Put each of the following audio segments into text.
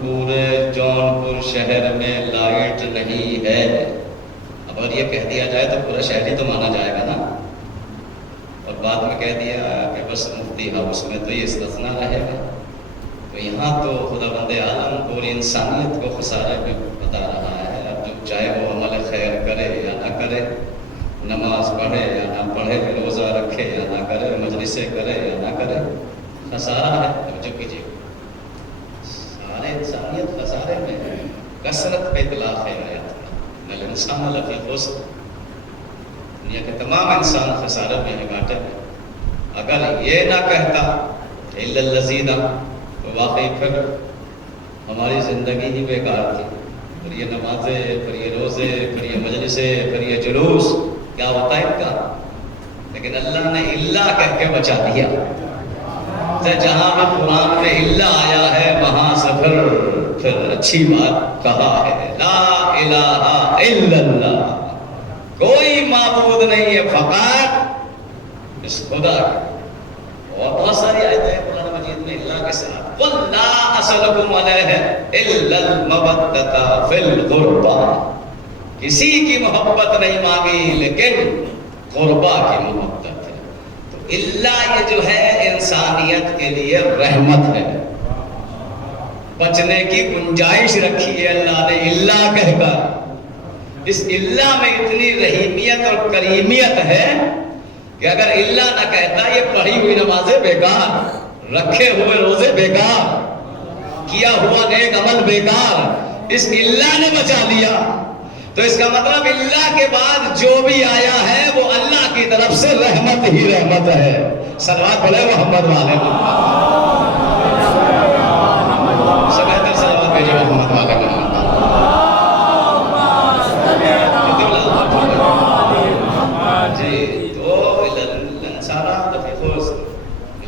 پورے جو شہر میں لائٹ نہیں ہے. اب اگر یہ کہہ دیا جائے تو پورا شہر ہی تو مانا جائے گا نا. اور بعد میں کہہ دیا کہ بس مفتی ہاؤس میں تو یہ استثنا رہے گا. تو یہاں تو خدا بند عالم پوری انسانیت کو خسارے میں بتا رہا ہے. اب جو چاہے وہ عمل خیر کرے یا نہ کرے، نماز پڑھے یا نہ پڑھے، روزہ رکھے یا نہ کرے، مجلسیں کرے یا نہ کرے، خسارہ ہے. توجہ کیجیے، سارے انسانیت خسارے میں ہے. کثرت پہ اطلاق ہے آیات میں، نل انسان لفی خسر، دنیا کے تمام انسان خسارت میں ہے، گھاٹے میں. اگر یہ نہ کہتا الا الذین، تو واقعی پھر ہماری زندگی ہی بیکار تھی. پھر یہ نمازیں، پھر یہ روزے، پھر یہ مجلسیں، پھر یہ جلوس، کیا ہوتا ہے ان کا؟ لیکن اللہ نے الا کہہ کے بچا دیا. جہاں بھی قرآن میں الا آیا ہے وہاں سے پھر اچھی بات کہا ہے. لا الہ الا اللہ، کوئی معبود نہیں ہے فقط اس خدا کے. اور بہت ساری آیتیں ہیں قرآن مجید میں اللہ کے ساتھ. قُلْ لَا أَسْأَلُكُمْ عَلَيْهِ إِلَّا الْمَوَدَّةَ فِي الْقُرْبَى، کسی کی محبت نہیں مانگی لیکن قربا کی محبت ہے. تو اللہ یہ جو ہے انسانیت کے لیے رحمت ہے. بچنے کی گنجائش رکھی ہے اللہ نے اللہ کہہ کر. اس اللہ میں اتنی رحیمیت اور کریمیت ہے کہ اگر اللہ نہ کہتا یہ پڑھی ہوئی نمازیں بیکار، رکھے ہوئے روزے بیکار، کیا ہوا نیک عمل بیکار، اس اللہ نے بچا لیا. تو اس کا مطلب اللہ کے بعد جو بھی آیا ہے وہ اللہ کی طرف سے رحمت ہی رحمت ہے. صلوات پڑھے محمد والے سب بہتر صلوات بھیجے محمد والے جی. تو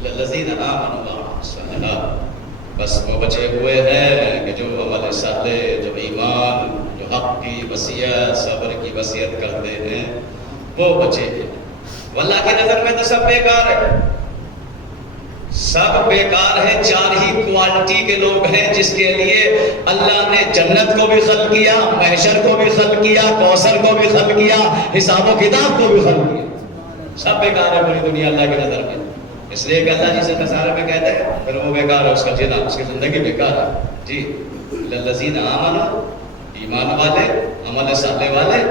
الذین آمنوا وعملوا الصالحات، بس وہ بچے ہوئے ہیں کہ جو عمل صالح، جو ایمان، جو حق کی وصیت، صبر کی وصیت کرتے ہیں وہ بچے ہیں. واللہ کی نظر میں تو سب بیکار ہے، سب بیکار ہے. چار ہی کوالٹی کے لوگ ہیں جس کے لیے اللہ نے جنت کو بھی خلق کیا، محشر کو بھی خلق کیا، کوثر کو بھی خلق کیا، حساب و کتاب کو بھی خلق کیا. سب بیکار ہے پوری دنیا اللہ کی نظر میں. اس لیے کہ اللہ جسے خسارے میں کہتے ہیں پھر وہ بیکار ہے، اس کا جینا، اس کی زندگی بیکار ہے. جی الذین آمنوا، ایمان والے، عمل صالح والے،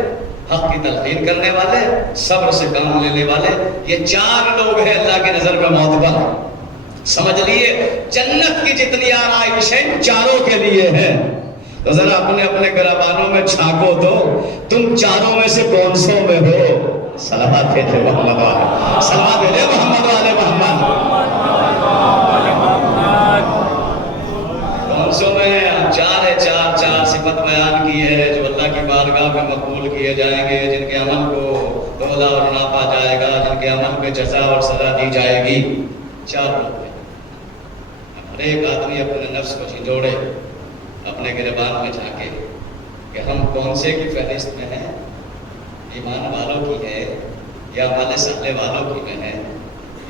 حق کی تلقین کرنے والے، صبر سے کام لینے والے، یہ چار لوگ ہیں اللہ کی نظر میں معتبر. سمجھ لیے جنت کی جتنی آرائش ہے چاروں کے لیے ہے. تو ذرا اپنے اپنے گربانوں میں چھانکو تو تم چاروں میں سے کون سو میں ہو. صلوات بھیجے محمد والے، صلوات بھیجے محمد والے محمد. کون سو میں؟ چار ہے، چار صفت بیان کی ہے جو اللہ کی بارگاہ میں مقبول کیے جائیں گے، جن کے عمل کو تولا اور ناپا جائے گا، جن کے عمل پہ جزا اور سزا دی جائے گی. چار لوگ ہیں. ہر ایک آدمی اپنے نفس کو جھنجھوڑے، اپنے گریبان میں جھانکے کہ ہم کون سے کی فہرست میں ہیں. ایمان والوں کی ہے یا عمل صالح والوں کی میں ہے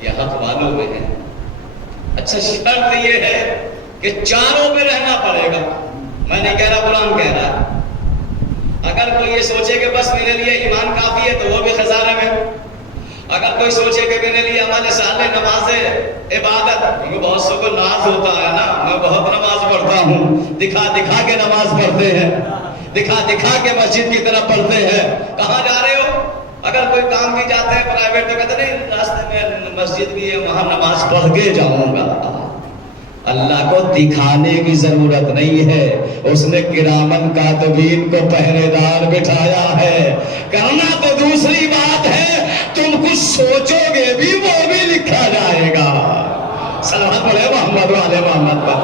یا حق والوں میں ہے. اچھا شرط یہ ہے کہ چاروں میں رہنا پڑے گا. میں نہیں کہہ رہا، قرآن کہہ رہا ہے. اگر کوئی یہ سوچے کہ بس میرے لیے ایمان کافی ہے تو وہ بھی خسارے میں. اگر کوئی سوچے کہ میرے لیے عمل صالح، نماز، عبادت، کیونکہ بہت سو کو ناز ہوتا ہے نا، میں بہت نماز پڑھتا ہوں، دکھا دکھا کے نماز پڑھتے ہیں، دکھا دکھا کے مسجد کی طرف پڑھتے ہیں. کہاں جا رہے ہو؟ اگر کوئی کام بھی جاتے ہیں پرائیویٹ تو کہتے نہیں راستے میں مسجد بھی ہے وہاں نماز پڑھ کے جاؤں گا. اللہ کو دکھانے کی ضرورت نہیں ہے، اس نے کرامن کاتبین کو پہرے دار بٹھایا ہے. کرنا تو دوسری بات ہے، تم کچھ سوچو گے بھی وہ بھی لکھا جائے گا. صلوات پڑھے محمد والے محمد پر.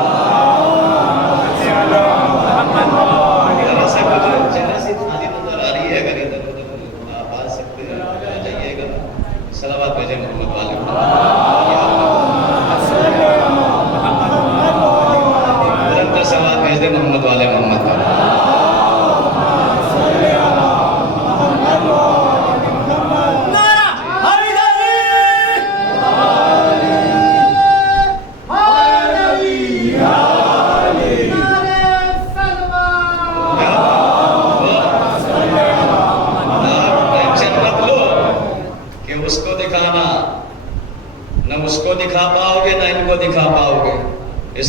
صلوات بھیجے محمد والے نرنتر صلوات بھیج دے محمد والے محمد والے. Hallelujah!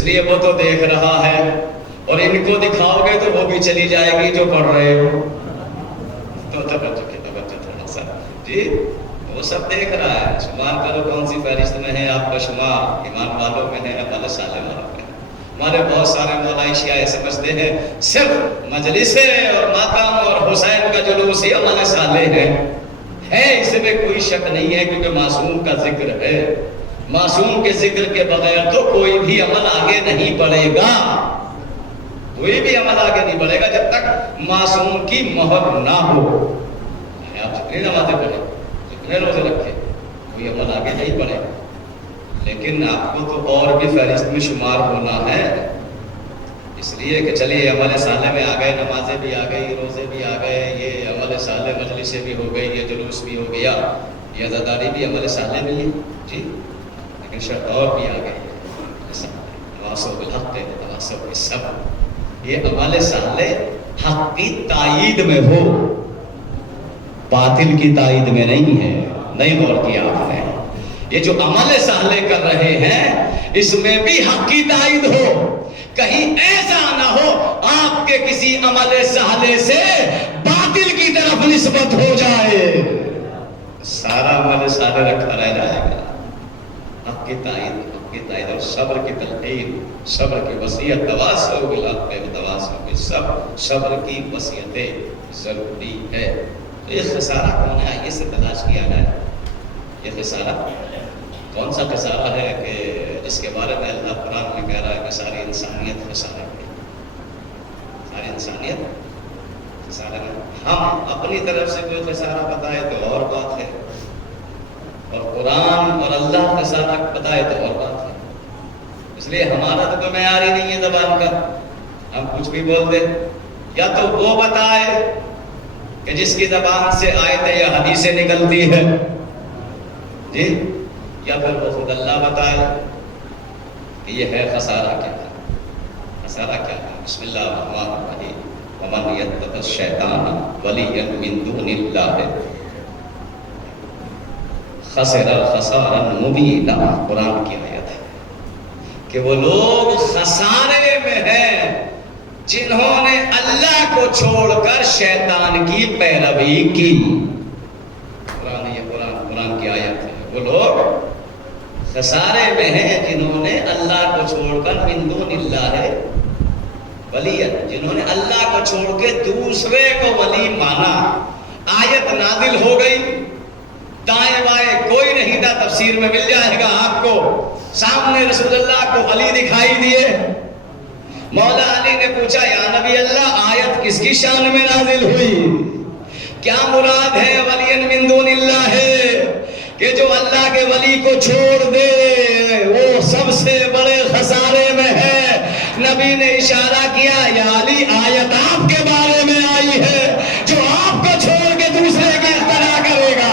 لیے وہ تو دیکھ رہا ہے، اور ان کو دکھاؤ گے تو وہ بھی چلی جائے گی جو پڑھ رہے ہو. تو توجہ تھوڑا سا جی، وہ سب دیکھ رہا ہے. شمار کرو کون سی فہرست میں ہے آپ کا شمار، ایمان والوں میں ہے، عمل صالح والوں میں ہے. ہمارے بہت سارے مولائی شیعہ سمجھتے ہیں صرف مجلس اور ماتم اور حسین کا جلوس ہی عمل صالح ہے. اس میں کوئی شک نہیں ہے، کیونکہ معصوم کا ذکر ہے. معصوم کے ذکر کے بغیر تو کوئی بھی عمل آگے نہیں بڑھے گا. کوئی بھی عمل آگے نہیں بڑھے گا جب تک معصوم کی مہر نہ ہو. آپ جتنی نمازیں پڑھیں، جتنے روزے رکھیں، کوئی عمل آگے نہیں بڑھے گا. لیکن آپ کو تو اور بھی فہرست میں شمار ہونا ہے. اس لیے کہ چلیے عمل صالح میں آ گئے، نمازیں بھی آ گئی، روزے بھی آ گئے، یہ عمل صالح مجلسیں بھی ہو گئی، یہ جلوس بھی ہو گیا، یہ عزاداری بھی عمل صالح میں ہے جی. لیکن شرط اور بھی آ گئی، تواصوا بالحق وتواصوا بالصبر. یہ عمل صالح حق کی تائید میں ہو، باطل کی تائید میں نہیں ہے. نہیں غور کیا آپ نے؟ یہ جو عمل صالح کر رہے ہیں اس میں بھی حق کی تائید ہو. کہیں ایسا نہ ہو آپ کے کسی عمل صالح سے باطل کی طرف نسبت ہو جائے، سارا عمل صالح رکھا رہ جائے گا. حق کی تائید اور صبر کی تلقین، صبر کی وصیت، تواصوا بالحق وتواصوا بالصبر، صبر کی وصیتیں ضروری ہے. تو یہ خسارہ کون ہے؟ آئیے سے تلاش کیا جائے. یہ خسارہ کون سا خسارہ ہے کہ جس کے بارے میں اللہ قرآن میں کہہ رہا ہے کہ ساری انسانیت خسارہ ہے. ساری انسانیت خسارہ ہے. ہم اپنی طرف سے کوئی خسارہ بتائے تو اور بات ہے، اور قرآن اور اللہ خسارہ بتائے تو اور بات ہے. اس لیے ہمارا تو کوئی معیار ہی نہیں ہے زبان کا. ہم کچھ بھی بول دیں، یا تو وہ بتائے کہ جس کی زبان سے آیتیں یا حدیثیں نکلتی ہے جی، یا پھر وہ خود اللہ بتائے کہ یہ ہے خسارہ کیا ہے. خسارہ کیا ہے؟ بسم اللہ الرحمن الرحیم. ومن یتخذ الشیطان ولیا من دون اللہ خسر خسارا مبینا. قرآن کی آیت ہے کہ وہ لوگ خسارے میں ہیں جنہوں نے اللہ کو چھوڑ کر شیطان کی پیروی کی. قرآن کی آیت ہے. وہ لوگ خسارے میں ہیں جنہوں نے اللہ کو چھوڑ کر من دون اللہ ولی، جنہوں نے اللہ کو چھوڑ کے دوسرے کو ولی مانا. آیت نازل ہو گئی، دائیں بائیں کوئی نہیں تھا. تفسیر میں مل جائے گا آپ کو. سامنے رسول اللہ کو علی دکھائی دیے. مولا علی نے پوچھا یا نبی اللہ آیت کس کی شان میں نازل ہوئی؟ کیا مراد ہے ولی من دون اللہ ہے کہ جو اللہ کے ولی کو چھوڑ دے وہ سب سے بڑے خسارے میں ہے. نبی نے اشارہ کیا یا علی آیت آپ کے بارے میں آئی ہے. جو آپ کو چھوڑ کے دوسرے کی اختراع کرے گا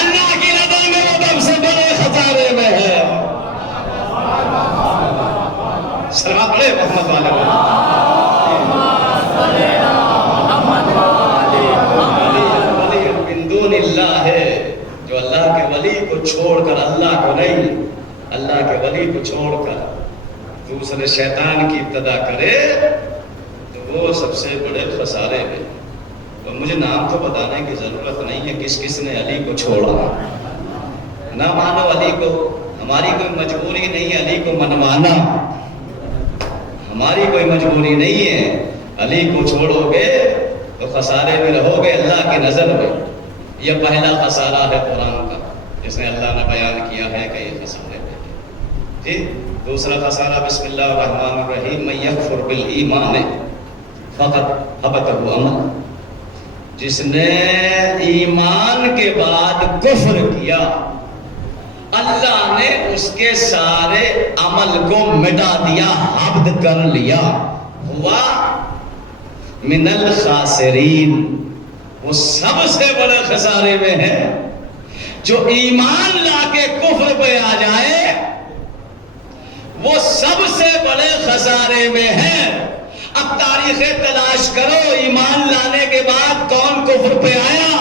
اللہ کی نظر میں وہ سب سے بڑے خسارے میں ہے. سلام علیہ محمد والے من دون اللہ ہے. جو اللہ کے ولی کو چھوڑ کر، اللہ کو نہیں، اللہ کے ولی کو چھوڑ کر دوسرے شیطان کی ابتدا کرے تو وہ سب سے بڑے خسارے میں. اور مجھے نام تو بتانے کی ضرورت نہیں ہے کس کس نے علی کو چھوڑا. نہ مانو علی کو، ہماری کوئی مجبوری نہیں ہے علی کو منوانا. ہماری کوئی مجبوری نہیں ہے. علی کو چھوڑو گے تو خسارے میں رہو گے اللہ کی نظر میں. یہ پہلا خسارہ ہے قرآن کا جس نے اللہ نے بیان کیا ہے کہ یہ خسارے میں جی. دوسرا خسارہ بسم اللہ الرحمن الرحیم. من یکفر بالایمان فقط حبطہ عمل. جس نے ایمان کے بعد کفر کیا اللہ نے اس کے سارے عمل کو مٹا دیا، حبط کر لیا. ہوا من الخاسرین. وہ سب سے بڑے خسارے میں ہے. جو ایمان لا کے کفر پہ آ جائے وہ سب سے بڑے خسارے میں ہے. اب تاریخ تلاش کرو ایمان لانے کے بعد کون کفر پہ آیا.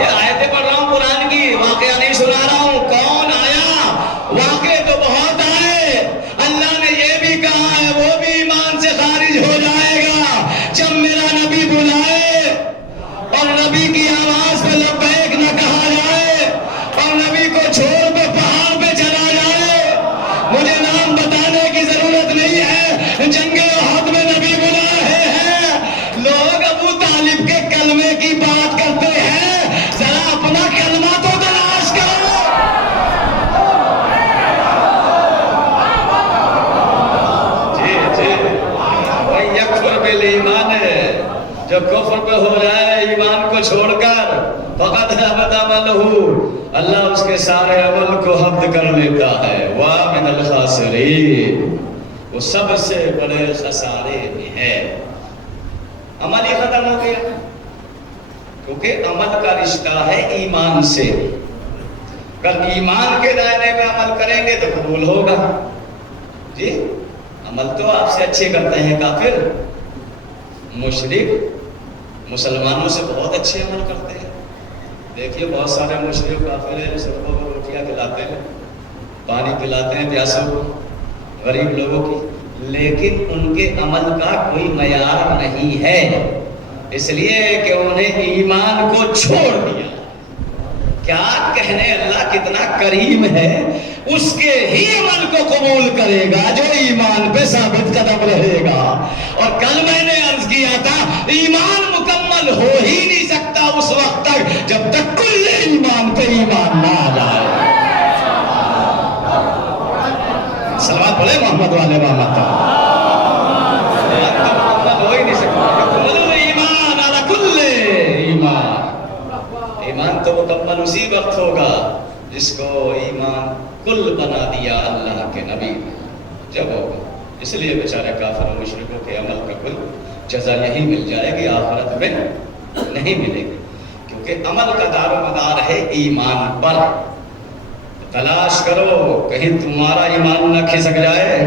یہ آیتیں پڑھ رہا ہوں قرآن کی، واقعہ نہیں سنا رہا ہوں. کون آیا بالایمان، جو کفر پہ ہو جائے ایمان کو چھوڑ کر، فقط حبط عملہ، اللہ اس کے سارے عمل کو حبط کر لیتا ہے، وَمِنَ الْخَاسِرِينَ، وہ سب سے بڑے خسارے میں ہے۔ عمل ہی ختم ہو گیا، کیونکہ عمل کا رشتہ ہے ایمان سے، اگر ایمان کے دائرے میں عمل کریں گے تو قبول ہوگا۔ جی عمل تو آپ سے اچھے کرتے ہیں کافر، مشرک مسلمانوں سے بہت اچھے عمل کرتے ہیں۔ دیکھیے بہت سارے مشرک کافر ہیں، سڑکوں پر روٹیاں کھلاتے ہیں، پانی پلاتے ہیں پیاسوں کو، غریب لوگوں کی، لیکن ان کے عمل کا کوئی معیار نہیں ہے، اس لیے کہ انہیں ایمان کو چھوڑ دیا۔ کیا کہنے اللہ کتنا کریم ہے، اس کے ہی عمل کو قبول کرے گا جو ایمان پہ ثابت قدم رہے گا۔ اور کل میں نے عرض کیا تھا ایمان مکمل ہو ہی نہیں سکتا اس وقت تک جب تک کل ایمان پہ ایمان نہ آ جائے۔ صلوات پڑھے محمد والے محمد کا۔ مکمل ہو ہی نہیں سکتا، مکمل ایمان علی کل ایمان، ایمان تو مکمل اسی وقت ہوگا جس کو ایمان کل بنا دیا اللہ کے نبی نے، جب ہوگا۔ اس لیے بیچارے کافر و مشرکوں کے عمل کا کل جزا یہی مل جائے گی، آخرت میں نہیں ملے گی، کیونکہ عمل کا دار و مدار ہے ایمان پر۔ تلاش کرو کہیں تمہارا ایمان نہ کھسک جائے،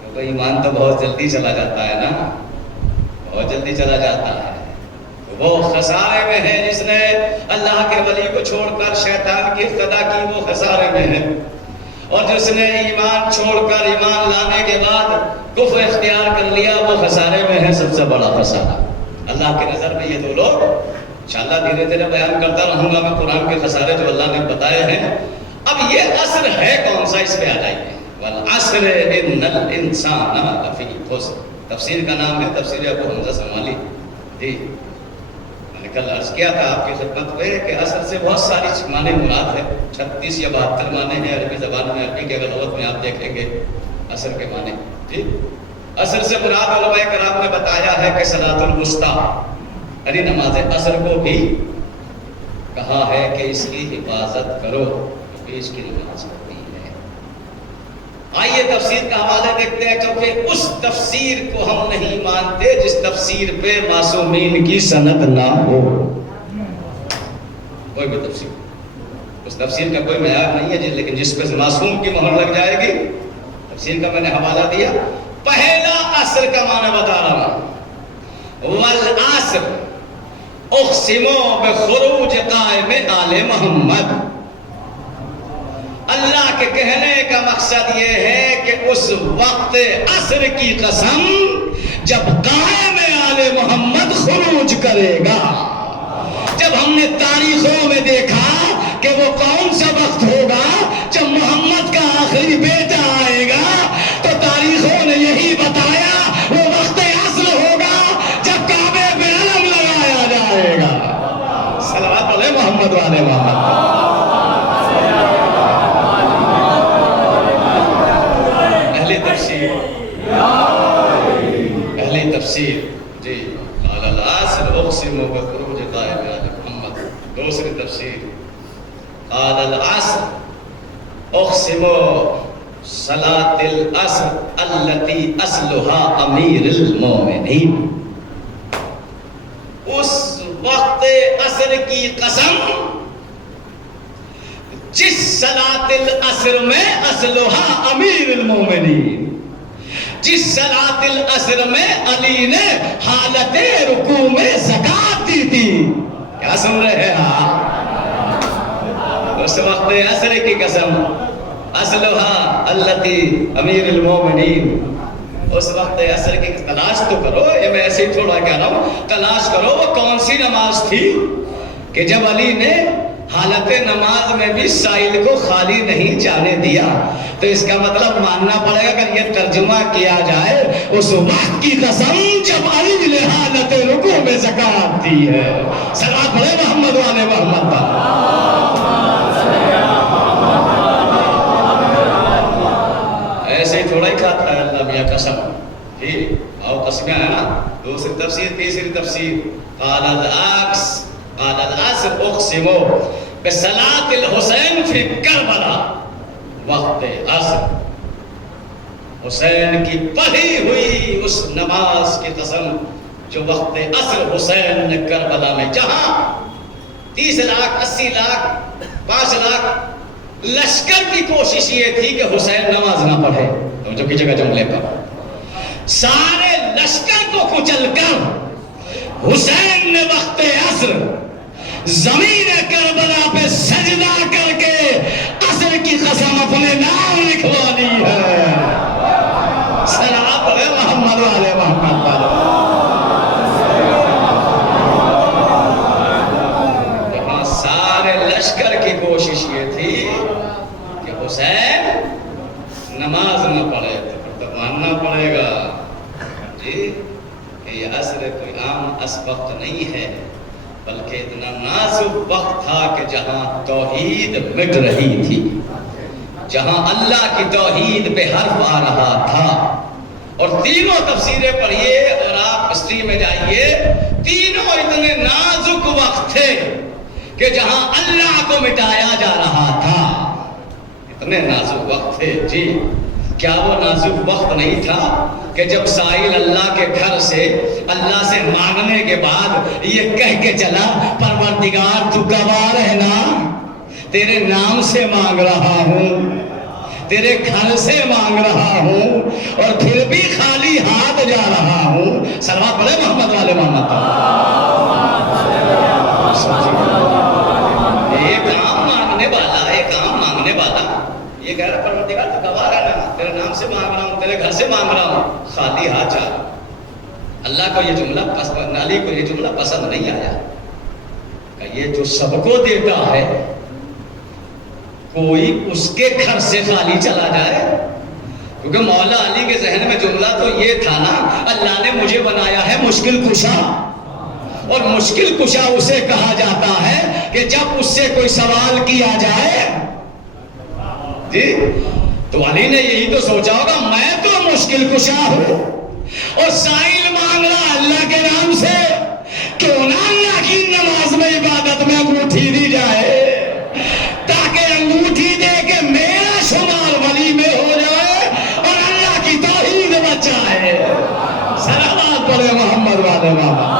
کیونکہ ایمان تو بہت جلدی چلا جاتا ہے نا، بہت جلدی چلا جاتا ہے۔ وہ خسارے میں ہے جس نے اللہ کے ولی کو چھوڑ کر شیطان کی اقتدا کی، وہ خسارے میں ہے، اور جس نے ایمان چھوڑ کر ایمان لانے کے بعد کفر اختیار کر لیا، وہ خسارے میں ہے سب سے بڑا خسارہ۔ اللہ کے نظر میں یہ دو لوگ، انشاءاللہ دھیرے دھیرے بیان کرتا رہوں گا میں قرآن کے خسارے جو اللہ نے بتائے ہیں۔ اب یہ عصر ہے کون سا، اس پہ آ جائیے۔ والعصر ان الانسان لفی خسر، تفسیر کا نام ہے تفسیر ابو حمزہ سمالی۔ جی میں نے کل عرض کیا تھا آپ کی خدمت میں کہ عصر سے بہت ساری معنی مراد ہے، 36 یا 72 معنی ہیں عربی زبان میں، عربی کے لغت میں آپ دیکھیں گے عصر کے معنی۔ جی عصر سے مراد علماء کرام نے بتایا ہے کہ صلاۃ الوسطیٰ، یعنی نماز عصر کو بھی کہا ہے کہ اس کی حفاظت کرو، کیونکہ اس کی نماز ہوتی ہے۔ آئیے تفسیر کا حوالے دیکھتے ہیں، کیونکہ اس تفسیر کو ہم نہیں مانتے جس تفسیر پہ معصومین کی سند نہ ہو۔ کوئی بھی تفسیر، اس تفسیر کا کوئی معیار نہیں ہے لیکن جس پہ معصوم کی مہر لگ جائے گی، تفسیر کا میں نے حوالہ دیا۔ پہلا عصر کا معنی بتا رہا ہوں، والعصر اقسم بخروج قائم آل محمد۔ اللہ کے کہنے کا مقصد یہ ہے کہ اس وقت عصر کی قسم جب قائم آل محمد خروج کرے گا۔ جب ہم نے تاریخوں میں دیکھا کہ وہ کون سا وقت ہوگا جب محمد کا آخری بیٹا آئے گا، تو تاریخوں نے یہی بتایا وہ وقت عصر ہوگا جب کعبے پہ علم لگایا جائے گا۔ صلوات علی محمد والے محمد۔ اہل تفسیر جی قال العصر اقسم بخروج قائم آل محمد۔ دوسری تفسیر قال العصر اقسم صلاة العصر التي اصلها امیر المومنین۔ اس وقت عصر کی قسم جس صلاۃ العصر میں اصلها امیر المومنین، جس صلاۃ العصر میں علی نے حالت رکوع میں زکات دی تھی۔ کیا سن رہے ہیں آپ؟ اس وقت عصر کی قسم اصلها التي امیر المومنین، اس وقت عصر کی تلاش تو کرو، یہ میں ایسے ہی تھوڑا کہہ رہا ہوں، تلاش کرو وہ کون سی نماز تھی کہ جب علی نے حالت نماز میں بھی سائل کو خالی نہیں جانے دیا۔ تو اس کا مطلب ماننا پڑے گا کہ یہ ترجمہ کیا جائے اس وقت کی قسم جب علی نے حالت رکوع میں زکات دی ہے۔ صلوات پڑھے محمد والے محمد پر۔ ایسے ہی تھوڑا ہی کھاتا ہے اللہ میاں قسم، جی اور قسمیں ہیں نا، دوسری تفسیر تیسری تفسیر، قال العصر اقسم بصلاۃ الحسین فی کربلا، وقت عصر حسین کی پڑھی ہوئی اس نماز کی قسم جو وقت عصر حسین نے کربلا میں، جہاں 30 لاکھ 80 لاکھ 5 لاکھ لشکر کی کوشش یہ تھی کہ حسین نماز نہ پڑھے، جو کی جگہ جملے پر سارے لشکر کو کچل کر حسین نے وقت عصر زمین کربلا پہ سجدہ کر کے عصر کی قسم اپنے نام لکھوا دی ہے۔ صلوات علی محمد والے محمد والے۔ یہاں سارے لشکر کی کوشش یہ تھی کہ حسین نماز نہ پڑھے، تو ماننا پڑے گا جی کہ یہ عصر کوئی عام وقت نہیں ہے، بلکہ اتنا نازک وقت تھا کہ جہاں توحید مٹ رہی تھی، جہاں اللہ کی توحید پہ حرف آ رہا تھا۔ اور تینوں تفسیریں پڑھیے اور آپ ہسٹری میں جائیے، تینوں اتنے نازک وقت تھے کہ جہاں اللہ کو مٹایا جا رہا تھا، اتنے نازک وقت تھے جی۔ کیا وہ نازک وقت نہیں تھا کہ جب سائل اللہ کے گھر سے اللہ سے مانگنے کے بعد یہ کہہ کے چلا، پروردگار تو گواہ رہنا، تیرے نام سے مانگ رہا ہوں، تیرے گھر سے مانگ رہا ہوں، اور پھر بھی خالی ہاتھ جا رہا ہوں۔ صلوات پڑھے محمد والے محمد۔ ایک عام مانگنے والا، ایک عام مانگنے والا یہ کہہ رہا پروردگار تو گواہ رہنا، تیرے نام سے مانگ رہا ہوں، تیرے گھر سے مانگ رہا ہوں، خالی ہاتھ جا رہا ہوں۔ اللہ کو یہ جملہ پسند، علی کو یہ جملہ پسند نہیں آیا کہ یہ جو سب کو دیتا ہے کوئی اس کے گھر سے خالی چلا جائے، کیونکہ مولا علی کے ذہن میں جملہ تو یہ تھا نا، اللہ نے مجھے بنایا ہے مشکل کشا، اور مشکل کشا اسے کہا جاتا ہے کہ جب اس سے کوئی سوال کیا جائے جی، تو علی نے یہی تو سوچا ہوگا میں تو مشکل کشا ہوں، اور سائل مانگ رہا اللہ کے نام سے، کیوں نہ اللہ کی نماز میں عبادت میں انگوٹھی دی جائے، تاکہ انگوٹھی دے کے میرا شمار ولی میں ہو جائے اور اللہ کی توحید بچ جائے۔ صلوات پڑھے محمد والے محمد۔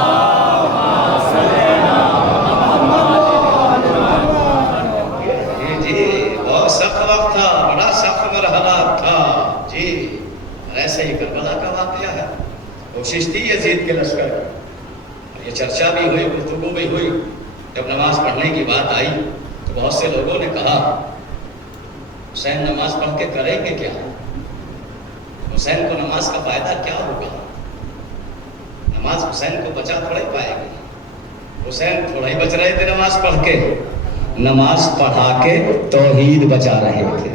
ایسے ہی کربلا کا واقعہ ہے، کوشش تھی یزید کے لشکر کی، یہ چرچا بھی ہوئی، گفتگو بھی ہوئی۔ جب نماز پڑھنے کی بات آئی تو بہت سے لوگوں نے کہا حسین نماز پڑھ کے کریں گے کیا، حسین کو نماز کا فائدہ کیا ہوگا، نماز حسین کو بچا تھوڑے پائے گی، حسین تھوڑا ہی بچ رہے تھے نماز پڑھ کے، نماز پڑھا کے توحید بچا رہے تھے،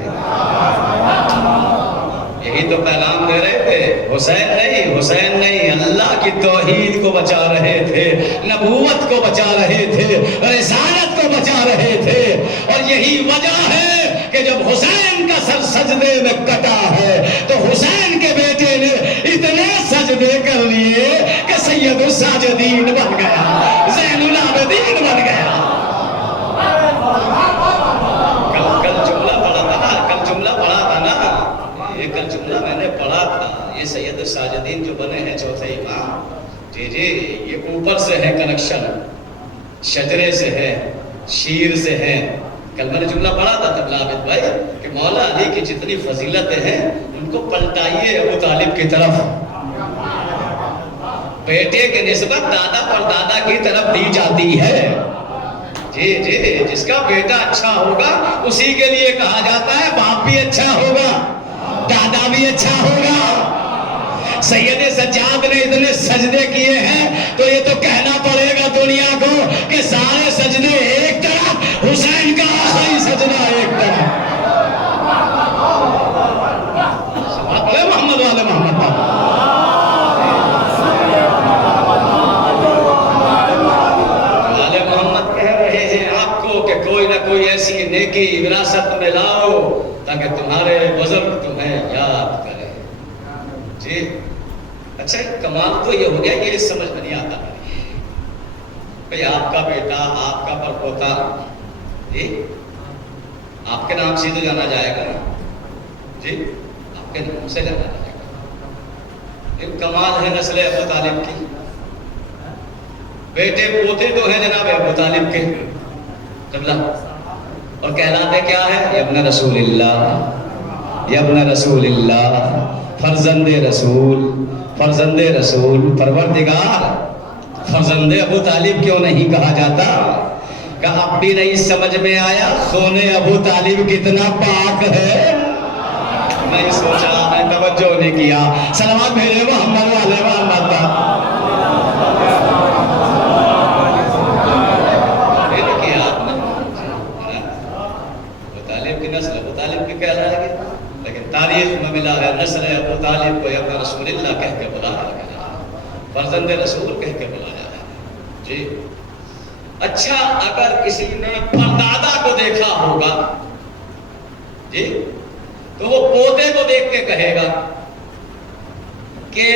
یہی تو پیغام دے رہے تھے، حسین نہیں اللہ کی توحید کو بچا رہے تھے، نبوت کو بچا رہے تھے، رسالت کو بچا رہے تھے۔ اور یہی وجہ ہے کہ جب حسین کا سر سجدے میں کٹا ہے تو حسین کے بیٹے نے اتنے سجدے کر لیے کہ سید الساجدین بن گیا، زین العابدین بن گیا۔ کل جملہ میں نے پڑھا تھا، یہ سید الساجدین جو بنے ہیں چوتھے امام، جی یہ اوپر سے ہے کنیکشن، شجرے سے ہے، شیر سے ہے۔ کل میں نے جملہ پڑھا تھا تب عابد بھائی کہ مولا علی کی جتنی فضیلتیں ہیں ان کو پلٹائیے ابو طالب کی طرف، بیٹے کے نسبت دادا پر دادا کی طرف دی جاتی ہے۔ جی جس کا بیٹا اچھا ہوگا اسی کے لیے کہا جاتا ہے باپ بھی اچھا ہوگا، دادا بھی اچھا ہوگا۔ سید سجاد نے اتنے سجدے کیے ہیں تو یہ تو کہنا پڑے گا دنیا کو کہ سارے سجدے ایک طرف، حسین کا آخری سجدہ ایک طرف۔ محمد والے محمد والے محمد کہہ رہے ہیں آپ کو کہ کوئی نہ کوئی ایسی نیکی وراثت میں لاؤ تاکہ تمہارے بزرگ تمہیں یاد کرے۔ جی اچھا کمال تو یہ ہو گیا، یہ سمجھ میں نہیں آتا بھائی آپ کا بیٹا، آپ کا پرپوتا جی آپ کے نام سے تو جانا جائے گا جی، آپ کے نام سے جانا جائے گا۔ یہ کمال ہے نسل ابو طالب کی، بیٹے پوتے تو ہیں جناب ابو طالب کے قبلہ، اور کہلاتے کیا ہے؟ ابن رسول اللہ، ابن رسول اللہ، فرزند رسول، فرزند رسول، پروردگار فرزند ابو طالب کیوں نہیں کہا جاتا؟ کہ اب بھی نہیں سمجھ میں آیا سونے ابو طالب کتنا پاک ہے؟ نہیں سوچا، نہیں توجہ نہیں کیا۔ صلوات بھیجے محمد والے محمد پر۔ لیکن تاریخ میں ملا ہے نسل ابو طالب کو ابن رسول اللہ کہہ کے بلایا گیا، فرزند رسول کہہ کے بلایا ہے جی۔ اچھا اگر کسی نے پردادا کو دیکھا ہوگا جی تو وہ پوتے کو دیکھ کے کہے گا کہ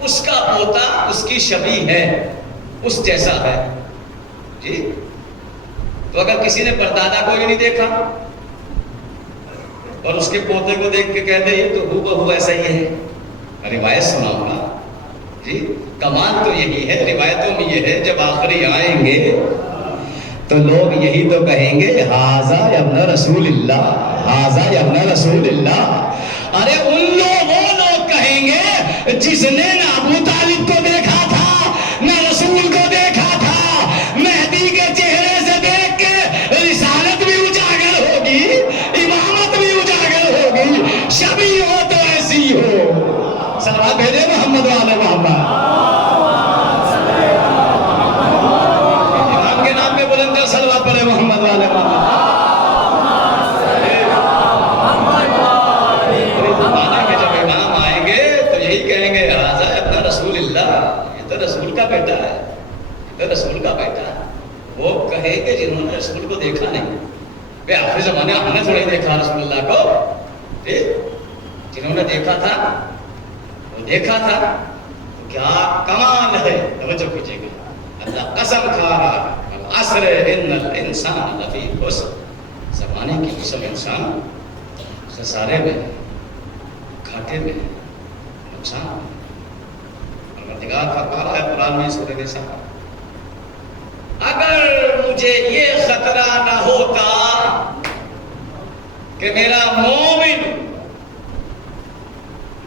اس کا پوتا اس کی شبیہ ہے، اس جیسا ہے جی۔ تو اگر کسی نے پردادا کو ہی نہیں دیکھا اور اس کے پوتے کو دیکھ کے کہہ دے تو ہو بہو ایسا ہی ہے، روایت سناؤں گا جی۔ کمال تو یہی ہے، روایتوں میں یہ ہے جب آخری آئیں گے تو لوگ یہی تو کہیں گے ھذا ابن رسول اللہ، ھذا ابن رسول اللہ۔ ارے ان لوگ کہیں گے جس نے نہ ابو طالب کو دیکھا تھا نہ رسول کو دیکھا تھا، مہدی کے چہرے سے دیکھ کے رسالت بھی اجاگر ہوگی، امامت بھی اجاگر ہوگی، شبیہ ہو تو ایسی ہو۔ صلوات بھیجے محمد والے محمد۔ امام کے نام پہ بلند کر صلوات پڑھے محمد والے محمد۔ جب امام آئیں گے تو یہی کہیں گے ھذا ابن رسول اللہ، یہ تو رسول کا بیٹا ہے، یہ تو رسول کا بیٹا ہے۔ وہ کہے کہ جنہوں نے رسول کو دیکھا نہیں، بے آخری زمانے ہم نے تھوڑا ہی دیکھا رسول اللہ کو، جنہوں نے دیکھا تھا وہ دیکھا تھا، کیا کمال ہے۔ توجہ کیجئے گا، اللہ قسم کھا رہا ہے، العصر ان الانسان لفی خسر، زمانے کی قسم، انسان خسارے میں، گھاٹے میں، نقصان میں۔ پروردگار فرما رہا ہے قرآن میں سورۃ نساء، اگر مجھے یہ خطرہ نہ ہوتا کہ میرا مومن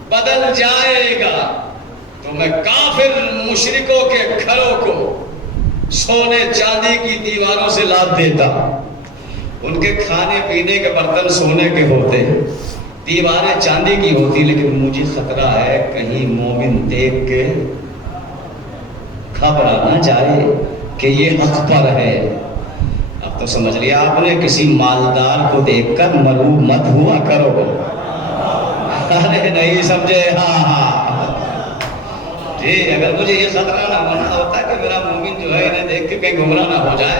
بدل جائے گا تو میں کافر مشرکوں کے گھروں کو سونے چاندی کی دیواروں سے لاد دیتا۔ ان کے کھانے پینے کے برتن سونے کے ہوتے، دیواریں چاندی کی ہوتی، لیکن مجھے خطرہ ہے کہیں مومن دیکھ کے گھبرا نہ جائے کہ یہ حق پر ہے۔ اب تو سمجھ لیا آپ نے، کسی مالدار کو دیکھ کر مغرور مت ہوا کرو۔ ارے نہیں سمجھے؟ ہاں جی، اگر مجھے یہ خطرہ نہ ہونا ہوتا کہ میرا مومن جو ہے انہیں دیکھ کے کہیں گمراہ نہ ہو جائے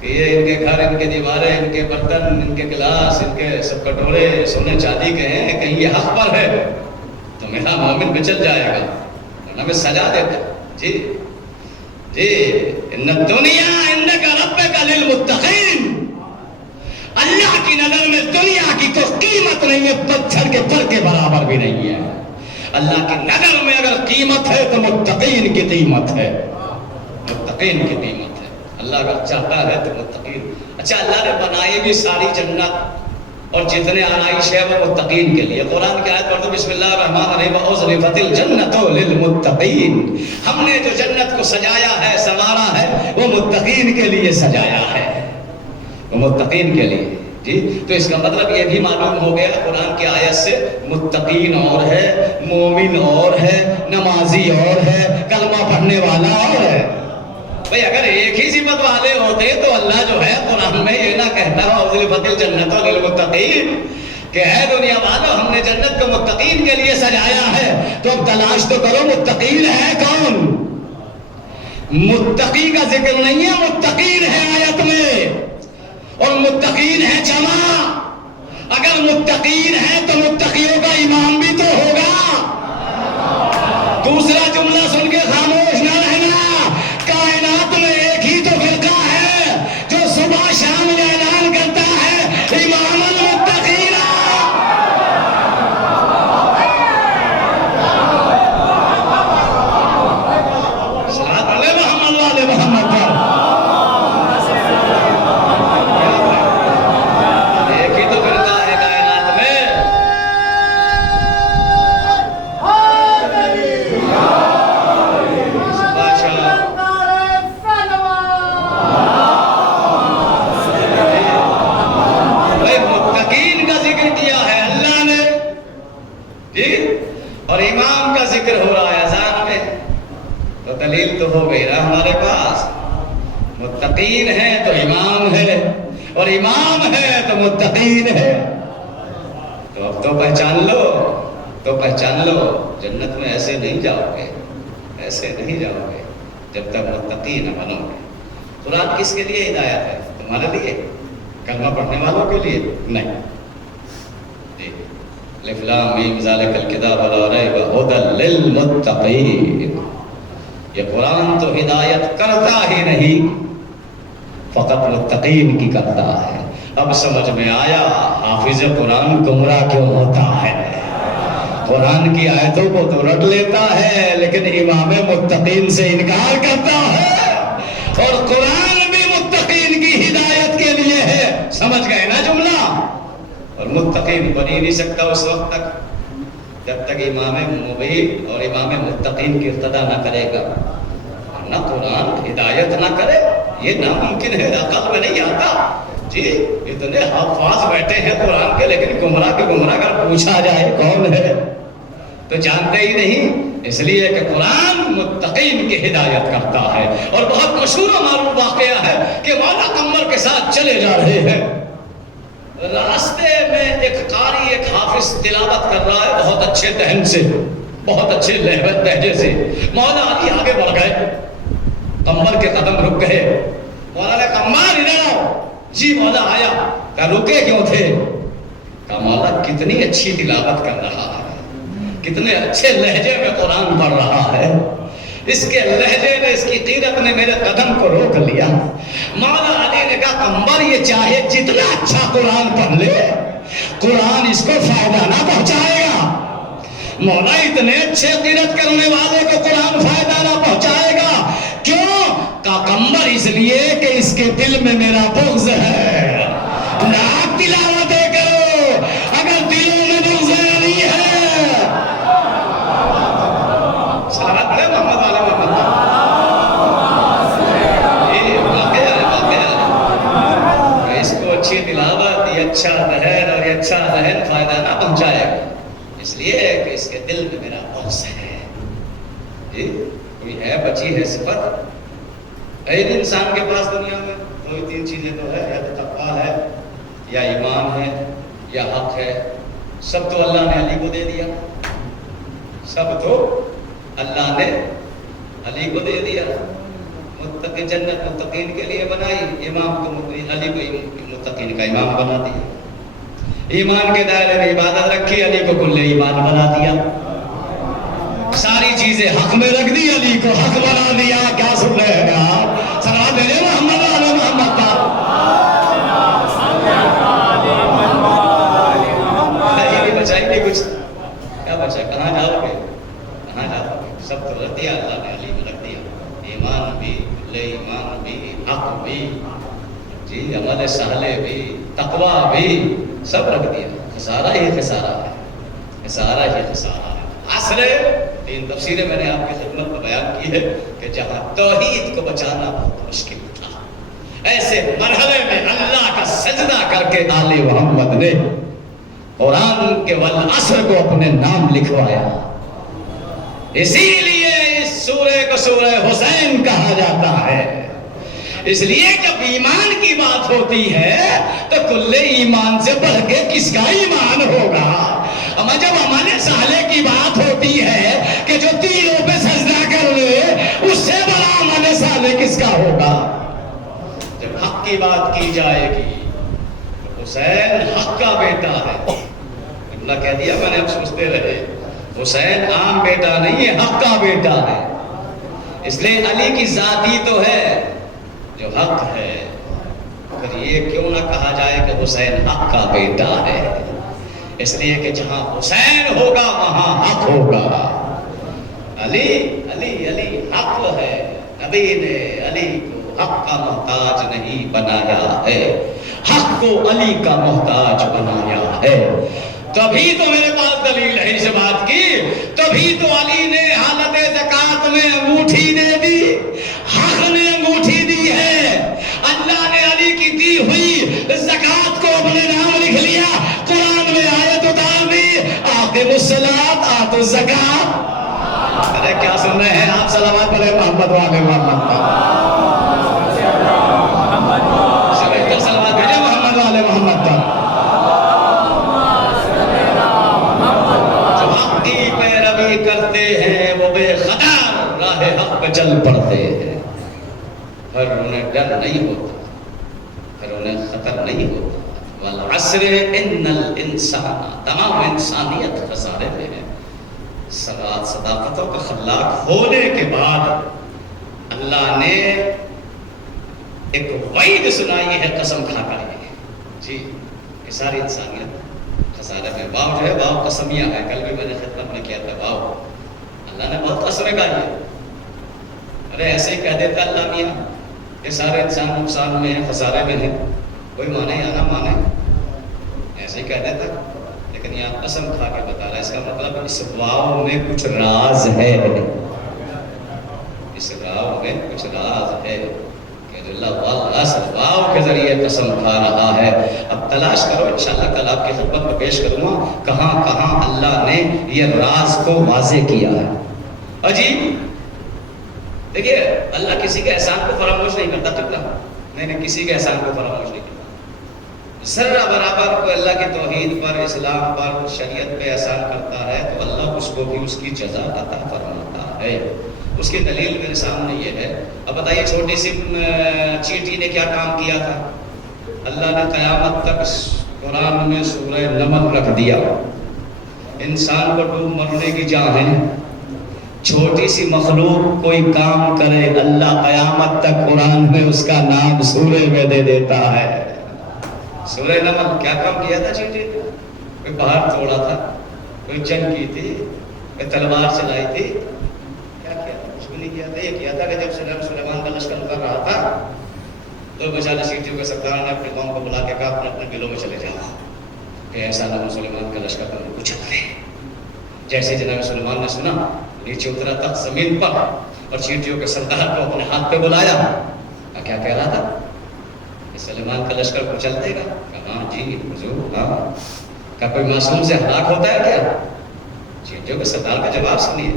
کہ یہ ان کے گھر، ان کے دیواریں، ان کے برتن، ان کے گلاس، ان کے سب کٹورے سونے چاندی کے ہیں، کہیں یہ حق پر ہے تو میرا مومن بچل جائے گا، ورنہ میں سجا دیتا۔ جی جی، ان الدنیا عندک ربک للمتقین، اللہ کی نظر میں دنیا کی کوئی قیمت نہیں ہے، پتھر کے پر کے برابر بھی نہیں ہے۔ اللہ کی نظر میں اگر قیمت ہے تو متقین کی قیمت ہے، متقین کی قیمت ہے۔ اللہ اگر چاہتا ہے تو متقین۔ اچھا اللہ نے بنائی بھی ساری جنت اور جتنے آرائش ہے وہ متقین کے لیے۔ قرآن کی آیت پڑھ دو، بسم اللہ الرحمن الرحیم، وَأُزْلِفَتِ الْجَنَّةُ لِلْمُتَّقِينَ۔ ہم نے جو جنت کو سجایا ہے، سنوارا ہے، وہ متقین کے لیے سجایا ہے، وہ متقین کے لیے۔ جی تو اس کا مطلب یہ بھی معلوم ہو گیا قرآن کی آیت سے، متقین اور ہے، مومن اور ہے، نمازی اور ہے، کلمہ پڑھنے والا اور ہے۔ بھئی اگر ایک ہی صفت والے ہوتے تو اللہ جو ہے قرآن میں یہ نہ کہتا وَأُزْلِفَتِ الْجَنَّةُ لِلْمُتَّقِينَ کہ اے دنیا والو ہم نے جنت کو متقین کے لیے سجایا ہے۔ تو اب تلاش تو کرو متقین ہے کون؟ متقی کا ذکر نہیں ہے، متقین ہے آیت میں، اور متقین ہے جمع۔ اگر متقین ہے تو متقیوں کا امام بھی تو ہوگا۔ دوسرا جملہ سن کے خاموش نہ رہنا، کائنات میں ایک ہی تو فرقہ ہے جو صبح شام اعلان کرتا ہے امام المتقین۔ صلاۃ علی محمد وعلی محمد پر۔ ایک ہی تو فرقہ ہے کائنات میں۔ متقین کا ذکر کیا ہے اللہ نے، اور امام کا ذکر ہو رہا ہے اذان میں، تو دلیل تو ہو گئی نا ہمارے پاس، متقین ہے تو امام ہے، اور امام ہے تو متقین ہے۔ تو اب تو پہچان لو، تو پہچان لو، جنت میں ایسے نہیں جاؤ گے، ایسے نہیں جاؤ گے جب تک متقی نہ بنو گے۔ قرآن کس کے لیے ہدایت ہے؟ تمہارے لیے، کلمہ پڑھنے والوں کے لیے نہیں۔ جی، الف لام میم ذالک الکتاب لا ریب ھدی للمتقین۔ یہ قرآن تو ہدایت کرتا ہی نہیں، فقط متقین کی کرتا ہے۔ اب سمجھ میں آیا حافظ قرآن گمراہ کیوں ہوتا ہے۔ قرآن کی آیتوں کو تو رٹ لیتا ہے لیکن امام متقین سے انکار کرتا ہے، اور قرآن بھی متقین کی ہدایت کے لیے ہے۔ سمجھ گئے نا جملہ؟ اور متقین بن ہی نہیں سکتا اس وقت تک جب تک امام مبین اور امام متقین کی ارتدا نہ کرے گا، نہ قرآن ہدایت نہ کرے، یہ ناممکن ہے، عقل میں نہیں آتا۔ جی، اتنے حفاظ بیٹھے ہیں قرآن کے، لیکن گمراہ کے گمراہ اگر پوچھا جائے کون ہے تو جانتے ہی نہیں، اس لیے کہ قرآن متقین کی ہدایت کرتا ہے۔ اور بہت مشہور و معروف واقعہ ہے کہ مولا قمر کے ساتھ چلے جا رہے ہیں، راستے میں ایک قاری، ایک حافظ تلاوت کر رہا ہے بہت اچھے دہن سے، بہت اچھے لہجے سے۔ مولا علی آگے بڑھ گئے، قمر کے قدم رک گئے۔ مولا نے قمر ادھر آؤ۔ جی مولا آیا۔ کہا رکے کیوں تھے؟ کہا مولا کتنی اچھی تلاوت کر رہا ہے، کتنے اچھے لہجے میں قرآن پڑھ رہا ہے، اس کے لہجے نے، اس کی قیرت نے میرے قدم کو روک لیا۔ مولا علی نے کہا قمر یہ چاہے جتنا اچھا قرآن پڑھ لے، قرآن اس کو فائدہ نہ پہنچائے گا۔ مولا اتنے اچھے قیرت کرنے والے کو قرآن فائدہ نہ پہنچائے گا، کیوں؟ کہا قمر اس لیے کہ اس کے دل میں میرا بغض ہے۔ لاکھ تلاوتیں کرو، اگر دلوں میں بغض نہیں ہے، صلوات علی محمد علی محمد۔ یہ واقعہ ہے، اس کو اچھی تلاوت، یہ اچھا ذہن اور یہ اچھا ذہن فائدہ نہ پہنچائے گا، اس لیے کہ اس کے دل میں میرا بغض ہے۔ جی، کوئی ہے بچی ہے صفت؟ ایک انسان کے پاس دنیا میں دو ہی تین چیزیں تو ہے، یا تو تقویٰ ہے، یا ایمان ہے، یا حق ہے۔ سب تو اللہ نے علی کو دے دیا، سب تو اللہ نے علی کو دے دیا۔ متقی جنت متقین کے لیے بنائی، امام کو علی کو متقین کا امام بنا دیا۔ ایمان کے دائرے میں عبادت رکھی، علی کو کل ایمان بنا دیا۔ ساری چیزیں حق میں رکھ دی، علی کو حق بنا دیا۔ کیا سن رہے ہیں آپ؟ صلوات علی محمد علی محمد کا نہیں بچائی نہیں کچھ، کیا بچا؟ کہاں جاؤ گے؟ کہاں جاؤ گے؟ سب تو رکھ دیا اللہ نے، علی میں رکھ دیا۔ ایمان بھی، کل ایمان بھی، حق بھی، جی عمل صالح بھی، تقویٰ بھی، سب رکھ دیا۔ خسارہ ہی خسارہ ہے، خسارہ ہی خسارہ ہے۔ عصر تین تفسیریں میں نے آپ کی خدمت میں بیان کی ہے کہ جہاں توحید کو بچانا بہت مشکل تھا، ایسے مرحلے میں اللہ کا سجدہ کر کے آل محمد نے قرآن کے والعصر کو اپنے نام لکھوایا۔ اسی لیے اس سورہ کو سورہ حسین کہا جاتا ہے۔ اس لیے جب ایمان کی بات ہوتی ہے تو کل ایمان سے بڑھ کے کس کا ایمان ہوگا؟ اما جب عمل صالح کی بات ہوتی ہے کہ جو تینوں پہ سجدہ کر لے، اس سے بڑا عمل صالح کس کا ہوگا؟ جب حق کی بات کی جائے گی تو حسین حق کا بیٹا ہے۔ اللہ کہہ دیا، میں نے اب سوچتے رہے حسین عام بیٹا نہیں ہے، حق کا بیٹا ہے، اس لیے علی کی ذاتی تو ہے جو حق ہے، پھر یہ کیوں نہ کہا جائے کہ حسین حق کا بیٹا ہے؟ اس لیے کہ جہاں حسین ہوگا وہاں حق ہوگا۔ علی علی علی حق ہے، نبی نے علی کو حق کا محتاج نہیں بنایا ہے، حق کو علی کا محتاج بنایا ہے۔ تبھی تو میرے پاس دلیل ہے اس بات کی، تبھی تو علی نے حالت زکوٰۃ میں انگوٹھی دے دی، حق نے انگوٹھی دی ہے، اللہ نے علی کی دی ہوئی زکوٰۃ کو اپنے نام لکھ لیا، قرآن میں آیت اتار دی، آقِمُوا الصَّلَاۃَ آتُوا الزَّکَاۃَ۔ ارے کیا سن رہے ہیں آپ؟ صلوات پڑھیں محمد والے محمد پر، صلوات بھیجیں محمد والے محمد پر۔ جو حق کی پیروی کرتے ہیں وہ بے خطر راہ حق پہ چل پڑتے ہیں، پھر انہیں ڈر نہیں ہوتا، پھر انہیں خطر نہیں ہوتا۔ والعصر ان الانسان، تمام انسانیت خسارے میں ہے۔ صداقتوں کا خلاق ہونے کے بعد اللہ نے ایک وعید سنائی ہے قسم کھا کر جی کہ ساری انسانیت خسارے میں۔ واو جو ہے واو قسمیہ ہے، کل بھی میں نے خطبہ میں کیا تھا، واو اللہ نے بہت قسمیں کھائی ہے۔ ارے ایسے ہی کہہ دیتا اللہ میاں کہ سارے انسان نقصان میں ہیں، خسارے میں ہیں، کوئی مانے یا نہ مانے، ایسے ہی کہہ دیتا، لیکن یہاں قسم کھا کے بتا رہا ہے، اس کا مطلب اس واو میں کچھ راز ہے، اس واو میں کچھ راز ہے کہ اللہ واو کے ذریعے قسم کھا رہا ہے۔ اب تلاش کرو، انشاءاللہ کل آپ کی خدمت میں پیش کروں گا کہاں کہاں اللہ نے یہ راز کو واضح کیا ہے۔ عجیب، دیکھیے اللہ کسی کے احسان کو فراموش نہیں کرتا، نہیں کسی کے احسان کو فراموش نہیں کرتا۔ ذرہ برابر کوئی اللہ کی توحید پر، اسلام پر، شریعت پہ احسان کرتا ہے تو اللہ اس کو بھی اس کی جزا عطا فرماتا ہے۔ اس کی دلیل میرے سامنے یہ ہے۔ اب بتائیے چھوٹی سی چیٹی نے کیا کام کیا تھا؟ اللہ نے قیامت تک قرآن میں سورہ نمل رکھ دیا، انسان کو ڈوب مرنے کی جان ہے، چھوٹی سی مخلوق کوئی کام کرے اللہ قیامت تک قرآن میں اس کا نام سورہ میں دے دیتا ہے۔ سورہ نمل کیا کام کیا تھا چیٹی نے؟ کوئی پہاڑ توڑا تھا، کوئی جنگ کی تھی، کوئی تلوار چلائی تھی، کیا کیا تھا؟ کچھ بھی نہیں کیا تھا۔ یہ کیا تھا کہ جب سلیمان کا لشکر اتر رہا تھا تو بیچارے چیٹیوں کے سردار نے اپنے قوم کو بلا کے کہا اپنے اپنے قلعوں میں چلے جاؤ کہ ایسا نہ ہو سلیمان کا لشکر تمہیں کچھ کرے۔ جیسے جناب سلیمان نے سنا، نیچے اترا تخت زمین پر اور چیٹیوں کے سردار کو اپنے ہاتھ پہ بلایا۔ کیا کہہ رہا تھا؟ سلیمان کا لشکر کو چل دے گا؟ کہا جی حضور ہاں۔ کہا کوئی معصوم سے ہلاک ہوتا ہے کیا؟ چیٹیوں کے سردار کا جواب سنیے،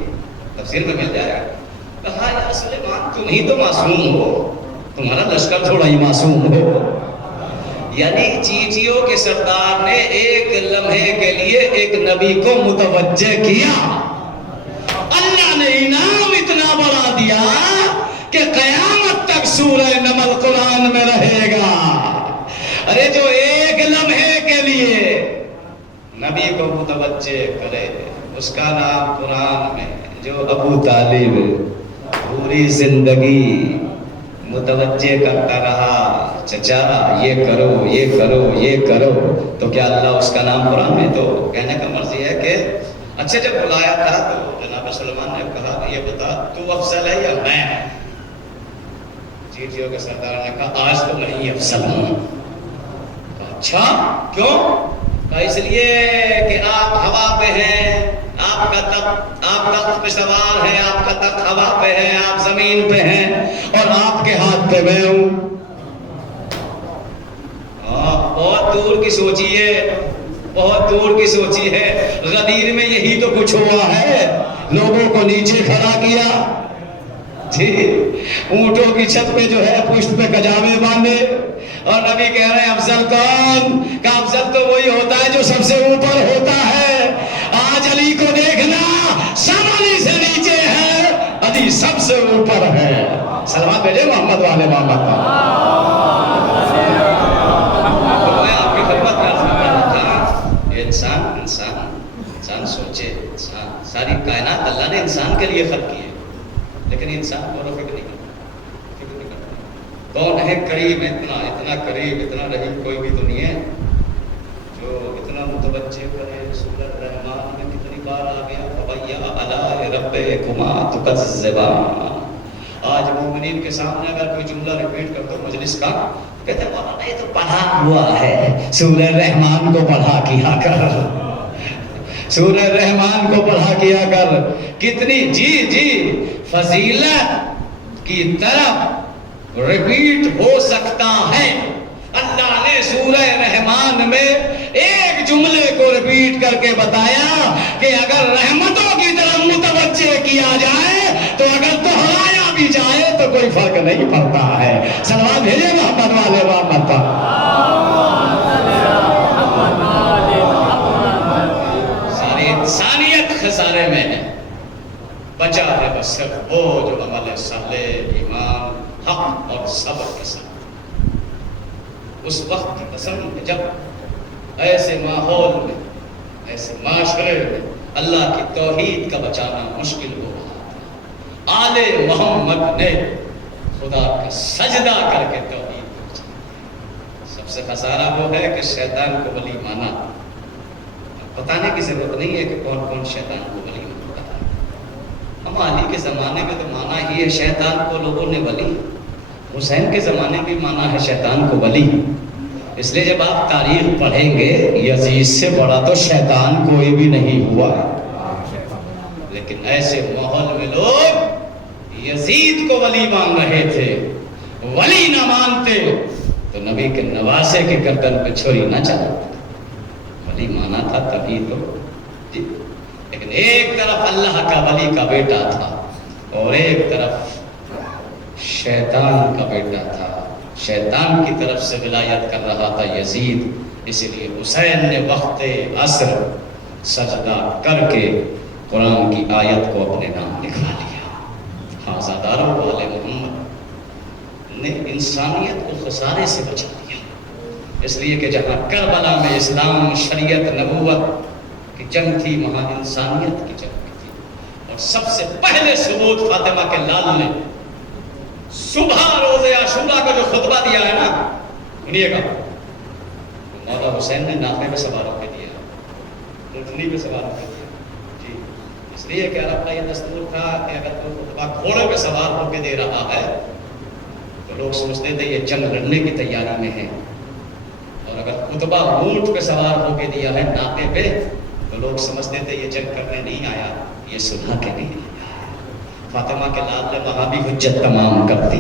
تفسیر میں مل جائے گا۔ کہا یا سلیمان تم ہی تو معصوم ہو، تمہارا لشکر تھوڑا ہی معصوم ہو۔ یعنی چیٹیوں کے سردار نے ایک لمحے کے لیے ایک نبی کو متوجہ کیا، اللہ نے انعام اتنا بڑا دیا کہ قیامت تک سورہ نمل قرآن میں رہے گا۔ ارے جو ایک لمحے کے لیے نبی کو متوجہ کرے اس کا نام قرآن میں، جو ابو طالب پوری زندگی متوجہ کرتا رہا چچا یہ کرو یہ کرو یہ کرو، تو کیا اللہ اس کا نام قرآن میں؟ تو کہنے کا مرضی ہے کہ اچھا جب بلایا تھا تو جناب سلیمان نے کہا یہ بتا تو افضل ہے یا میں؟ چیٹیوں کے سردار نے کہا آج تو میں ہی افضل ہوں۔ اچھا کیوں؟ کہا اس لیے کہ آپ ہوا پہ ہیں، آپ تخت پہ سوار ہیں، آپ کا تخت ہوا پہ ہے، آپ زمین پہ ہیں اور آپ کے ہاتھ پہ میں ہوں۔ بہت دور کی سوچیے، بہت دور کی سوچی ہے۔ غدیر میں یہی تو کچھ ہوا ہے، لوگوں کو نیچے کھڑا کیا جی، اونٹوں کی چھت پہ جو ہے پشت پہ کجاوے باندھے، اور نبی کہہ رہے ہیں افضل کون؟ کہ افضل تو وہی ہوتا ہے جو سب سے اوپر ہوتا ہے۔ آج علی کو دیکھنا، سب علی سے نیچے ہے، علی سب سے اوپر ہے۔ سلام بھیجے محمد والے محمد کا۔ تو میں آپ کی خدمت میں عرض کر رہا تھا، انسان سوچے، انسان کائنات اللہ نے انسان کے لیے خلق کی ہے، لیکن انسان غور و فکر نہیں کرتا۔ کون ہے کریم، اتنا قریب، اتنا رحیم کوئی بھی تو نہیں ہے جو اتنا متوجہ کرے۔ سورۃ الرحمن میں کتنی بار آ گیا فَبَيَّا عَلَىٰ رَبِّكُمَا تُكَذِّبَانِ۔ آج مومنین کے سامنے اگر کوئی جملہ ریپیٹ کر دو مجلس کا، کہتے ہیں مولانا یہ تو پڑھا ہوا ہے، سورہ رحمان کو پڑھا کیا کر، سورہ رحمان کو پڑھا کیا کر۔ کتنی جی فضیلت کی طرف ریپیٹ ہو سکتا ہے۔ اللہ نے سورہ رحمان میں ایک جملے کو ریپیٹ کر کے بتایا کہ اگر رحمتوں کی طرف متوجہ کیا جائے تو اگر دہرایا بھی جائے تو کوئی فرق نہیں پڑتا ہے۔ سلام بھیجے محمد والے محمد پر۔ ساری انسانیت خسارے میں ہے، بچا ہے بس صرف وہ جو عمل صالح، ایمان، حق اور صبر کے ساتھ۔ اس وقت کی قسم ہے جب ایسے ماحول میں، ایسے معاشرے میں اللہ کی توحید کا بچانا مشکل ہو رہا تھا، آل محمد نے خدا کا سجدہ کر کے توحید کو بچایا۔ سب سے خسارہ وہ ہے کہ شیطان کو ولی مانا۔ بتانے کی ضرورت نہیں ہے کہ کون کون شیطان کو ولی مانتا ہے۔ ہم علی کے زمانے میں تو مانا ہی ہے شیطان کو لوگوں نے ولی، حسین کے زمانے میں مانا ہے شیطان کو ولی۔ اس لیے جب آپ تاریخ پڑھیں گے یزید سے بڑا تو شیطان کوئی بھی نہیں ہوا، لیکن ایسے ماحول میں لوگ یزید کو ولی مان رہے تھے، ولی نہ مانتے تو نبی کے نواسے کے گردن پہ چھری نہ چلاتے، ولی مانا تھا تبھی تو جی۔ لیکن ایک طرف اللہ کا ولی کا بیٹا تھا اور ایک طرف شیطان کا بیٹا تھا، شیطان کی طرف سے ولایت کر رہا تھا یزید۔ اس لیے حسین نے وقت عصر سجدہ کر کے قرآن کی آیت کو اپنے نام لکھا لیا۔ حاضاداروں والے محمد نے انسانیت کو خسارے سے بچا دیا، اس لیے کہ جہاں کربلا میں اسلام، شریعت، نبوت کی جنگ تھی وہاں انسانیت کی جنگ تھی۔ اور سب سے پہلے ثبوت فاطمہ کے لال نے صبح روز عاشورہ کا جو خطبہ دیا ہے نا، سنیے گا، مولا حسین نے ناقے پہ سوار ہو کے دیا، اونٹنی پہ سوار ہو کے دیا جی۔ اس لیے کہ عرب کا یہ دستور تھا کہ اگر کوئی خطبہ گھوڑے پہ سوار ہو کے دے رہا ہے تو لوگ سمجھتے تھے یہ جنگ لڑنے کی تیاری میں ہے، اور اگر خطبہ اونٹ پہ سوار ہو کے دیا ہے ناقے پہ تو لوگ سمجھتے تھے یہ جنگ کرنے نہیں آیا، یہ صلح کے لیے۔ فاطمہ کے لال نے وہاں بھی حجت تمام کر دی۔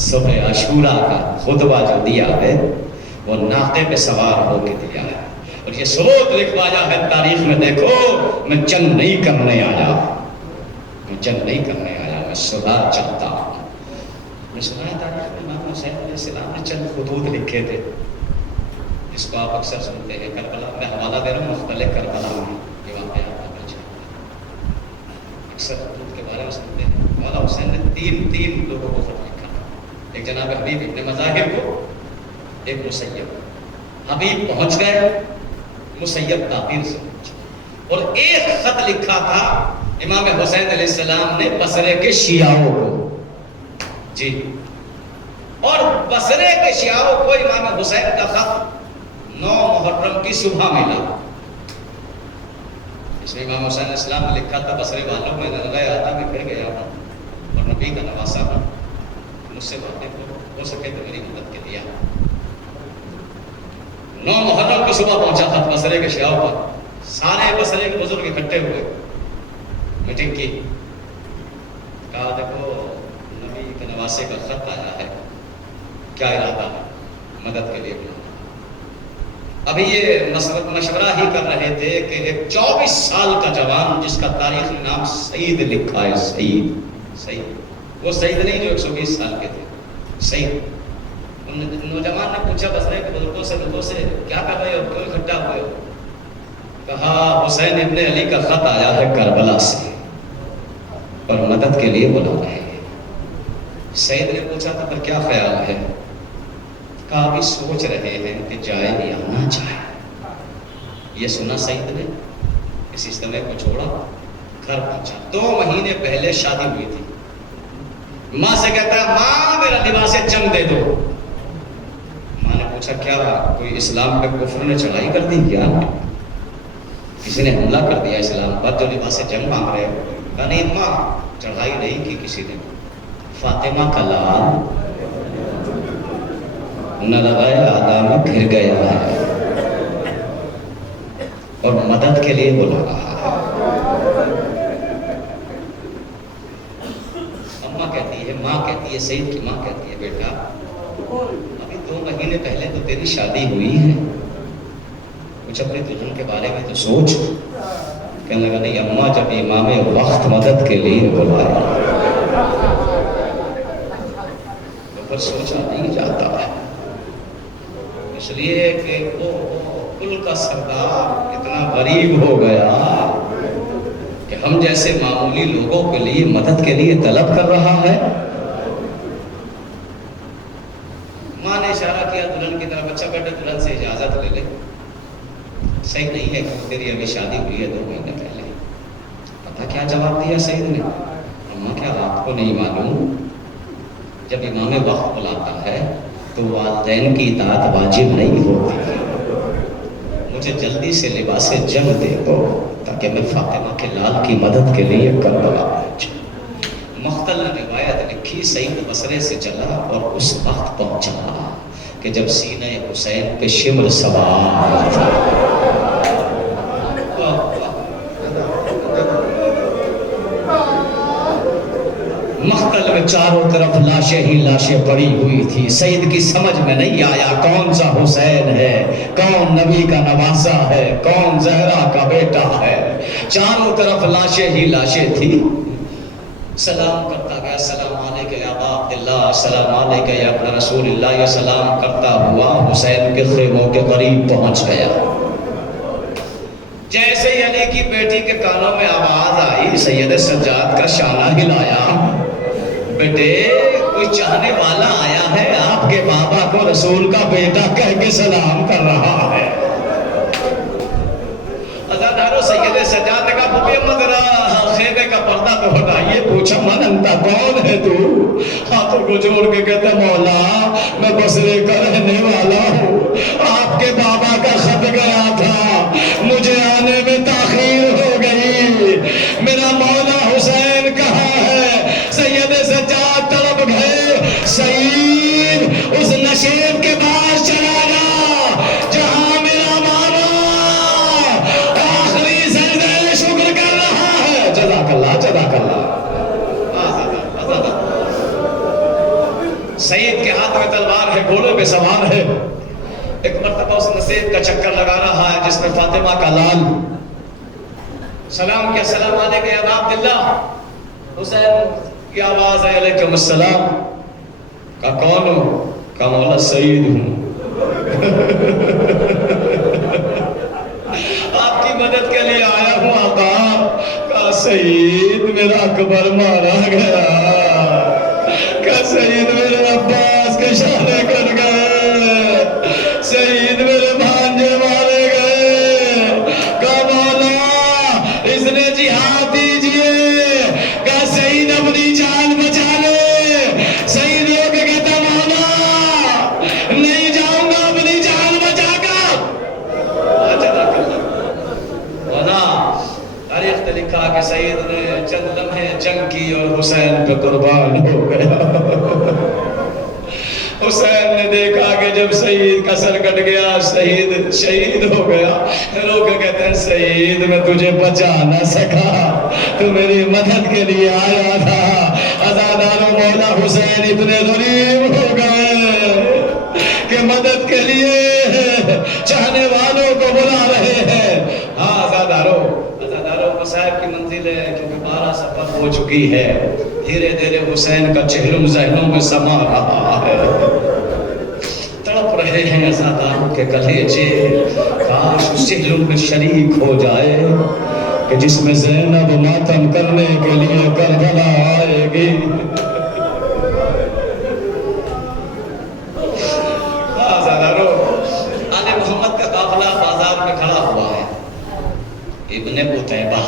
صبح عاشورہ کا خطبہ جو دیا ہے وہ ناقے پہ سوار ہو کے دیا ہے، اور یہ ثبوت لکھوایا ہے تاریخ میں، دیکھو میں جنگ نہیں کرنے آیا، میں جنگ نہیں کرنے آیا، میں صلح چاہتا ہوں۔ میں سنا ہے تاریخ میں امام حسین علیہ السلام نے چند خطوط لکھے تھے، جس کو آپ اکثر سنتے ہیں، کربلا میں حوالہ دے رہا ہوں، مختلف کربلا میں یہ واقعہ اکثر خطوط کے بارے میں سنتے ہیں۔ مولا حسین نے تین لوگوں کو خط لکھا، ایک جناب حبیب ابن مظاہر کو، ایک مسیب۔ حبیب پہنچ گئے، مسیب تاخیر سے پہنچے، اور ایک خط لکھا تھا امام حسین علیہ السلام نے بصرے کے شیعوں کو جی، اور بصرے کے شیعوں کو امام حسین کا خط 9 محرم کی صبح ملا۔ اس میں امام حسین علیہ السلام نے لکھا تھا بصرے والوں میں نظر آتا میں پھر گیا ہوں اور نبی کا نواسا ہوں، مجھ سے واقف ہو سکے تو میری مدد کے دیا۔ 9 محرم کی صبح پہنچا تھا بصرے کے شیعوں پر، سارے بصرے کے بزرگ اکٹھے ہوئے، میٹنگ کی، کہا دیکھو نبی کے نواسے کا خط آیا ہے، کیا ارادہ ہے؟ مدد کے لیے بلانا۔ ابھی یہ مشورہ ہی کر رہے تھے کہ ایک 24 سال کا جوان جس کا تاریخ میں نام سعید لکھا ہے، سعید، وہ سعید نہیں جو 120 سال کے تھے، سعید۔ نوجوان نے پوچھا بصرے کے بزرگوں سے، لوگوں سے، کیا کر رہے ہو، کیوں اکٹھا ہوئے ہو؟ کہا حسین ابن علی کا خط آیا ہے کربلا سے اور مدد کے لیے بلا رہے ہیں۔ سعید نے پوچھا تھا پھر کیا خیال ہے؟ کہا ابھی سوچ رہے ہیں کہ جائے یا نہ جائے۔ یہ سنا سعید نے، اس اجتماع کو چھوڑا گھر پہنچا، 2 مہینے پہلے شادی ہوئی تھی. ماں سے کہتا ہے ماں میرا لباس جنگ دے دو. ماں نے پوچھا کیا کوئی اسلام پہ کفر نے چڑھائی کر دی کیا؟ کسی نے حملہ کر دیا اسلام پر جو لباس جنگ مانگ رہے ہو؟ کہا نہیں ماں، چڑھائی نہیں کی کسی نے. فاطمہ کا لال نلغائے آدھا میں گھر گیا ہے اور مدد کے لیے بلا رہا ہے. اماں کہتی ہے، ماں کہتی ہے، سعید کی ماں کہتی ہے بیٹا ابھی 2 مہینے پہلے تو تیری شادی ہوئی ہے، کچھ اپنے دلہن کے بارے میں تو سوچ. کہنے لگا نہیں اماں، جب امام وقت مدد کے لیے بلایا تو پھر سوچا نہیں جاتا ہے. اس لیے کہ وہ کل کا سردار اتنا غریب ہو گیا کہ ہم جیسے معمولی لوگوں کے لیے مدد کے لیے طلب کر رہا ہے. ماں نے اشارہ کیا دلہن کی طرف، اچھا بیٹے دلہن سے اجازت لے لے. صحیح نہیں ہے کہ تیری ابھی شادی ہوئی ہے 2 مہینے پہلے. پتہ کیا جواب دیا سعید نے؟ اماں کیا آپ کو نہیں معلوم جب امام وقت بلاتا ہے تو والدین کی اطاعت واجب نہیں ہوتی. مجھے جلدی سے لباس جنگ دے دو تاکہ میں فاطمہ کے لال کی مدد کے لیے کربلا پہنچوں. مختل نے روایت لکھی سعید بصرے سے چلا اور اس وقت پہنچا کہ جب سینہ حسین پہ شمر سوار تھا. مختل میں چاروں طرف لاشیں ہی لاشیں پڑی ہوئی تھی. سعید کی سمجھ میں نہیں آیا کون سا حسین ہے، کون نبی کا نواسا ہے، کون زہرا کا بیٹا ہے. چاروں طرف لاشیں ہی لاشیں تھی. سلام کرتا گیا، السلام علیکم یا ابا عبداللہ، السلام علیکم یا ابن رسول اللہ. یہ سلام کرتا ہوا حسین کے خیموں کے قریب پہنچ گیا. جیسے ہی علی کی بیٹی کے کانوں میں آواز آئی، سید سجاد کا شانہ ہلایا. بیٹے کوئی چاہنے والا آیا ہے، آپ کے بابا کو رسول کا بیٹا کہہ کے سلام کر رہا ہے. ازادارو سید سجاد نے کہا بھوپی احمد ذرا خیمے کا پردہ تو ہٹائیے. پوچھا من انتا، کون ہے تو؟ ہاتھوں کو جوڑ کے کہتا مولا میں بصرے کا رہنے والا ہوں، آپ کے بابا کا خط گیا تھا، مجھے آنے میں تاخیر ہو گئی، میرا مولا حسین کہاں ہے؟ سید سجاد طرف گئے. سعید اس نشیب کے پاس چلا گیا جہاں میرا ماما آخری سجدہ شکر کر رہا ہے. جزاک اللہ جزاک اللہ. سعید کے ہاتھ میں تلوار ہے، گھوڑے پہ سوار ہے. ایک مرتبہ اس نصیب کا چکر لگا رہا ہے جس میں فاطمہ کا لال. سلام کیا، السلام علیکم یا ابا عبداللہ. حسین کی آواز ہے علیکم السلام. کہا کون ہو؟ کہا مولا سعید ہوں. آپ کی مدد کے لیے آیا ہوں آقا. کہا سعید میرا اکبر مارا گیا. کہا سعید میرے عباس کے شانے کر گئے. سعید میرے بھانجے مارے گئے. کہا مولا اس نے جہاد دیجئے. کہا سعید اپنی جان بچا لے. سعید رو کے کہتا مولا نہیں جاؤں گا اپنی جان بچا کر. مولا تاریخ نے لکھا کہ سعید نے چند لمحے جنگ کی اور حسین پہ قربان ہو گیا. حسین نے دیکھا کہ جب سعید کا سر کٹ گیا، سعید شہید ہو گیا. لوگ کہتے ہیں سعید میں تجھے بچا نہ سکا، تو میری مدد کے لیے آیا تھا. عزادارو مولا حسین اتنے غریب ہو گئے کہ مدد کے لیے چاہنے والوں کو بلا رہے ہیں. ہاں عزادارو صاحب کی منزل ہے کیونکہ 12 سفر ہو چکی ہے. دھیرے دھیرے حسین کا چہروں ذہنوں میں سما رہا ہے. تڑپ رہے ہیں عزاداروں کے کلیجے. کاش اس چہروں میں شریک ہو جائے کہ جس میں زینب ماتم کرنے کے لیے کربلا آئے گی. عزادارو آل محمد کا قافلہ بازار میں کھڑا ہوا ہے. ابن قتیبہ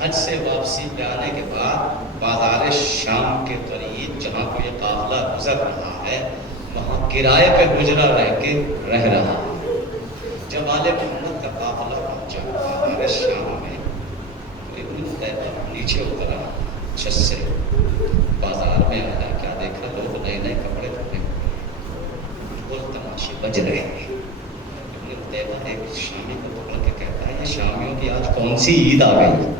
حج سے واپسی پہ آنے کے بعد بازار شام کے قریب جہاں کو یہ قافلہ گزر رہا ہے وہاں کرائے پہ گجرا رہ رہا ہے۔ جب آل محمد کا قافلہ پہنچا بازار شام میں تو ابن عتیبہ نیچے اترا چھت سے، بازار میں آیا، کیا دیکھا لوگ نئے نئے کپڑے پہنے اور تماشے بج رہے ہیں۔ ابن عتیبہ ایک شامی کو پکڑ کے کہتا ہے یہ شامیوں کی آج کون سی عید آ گئی؟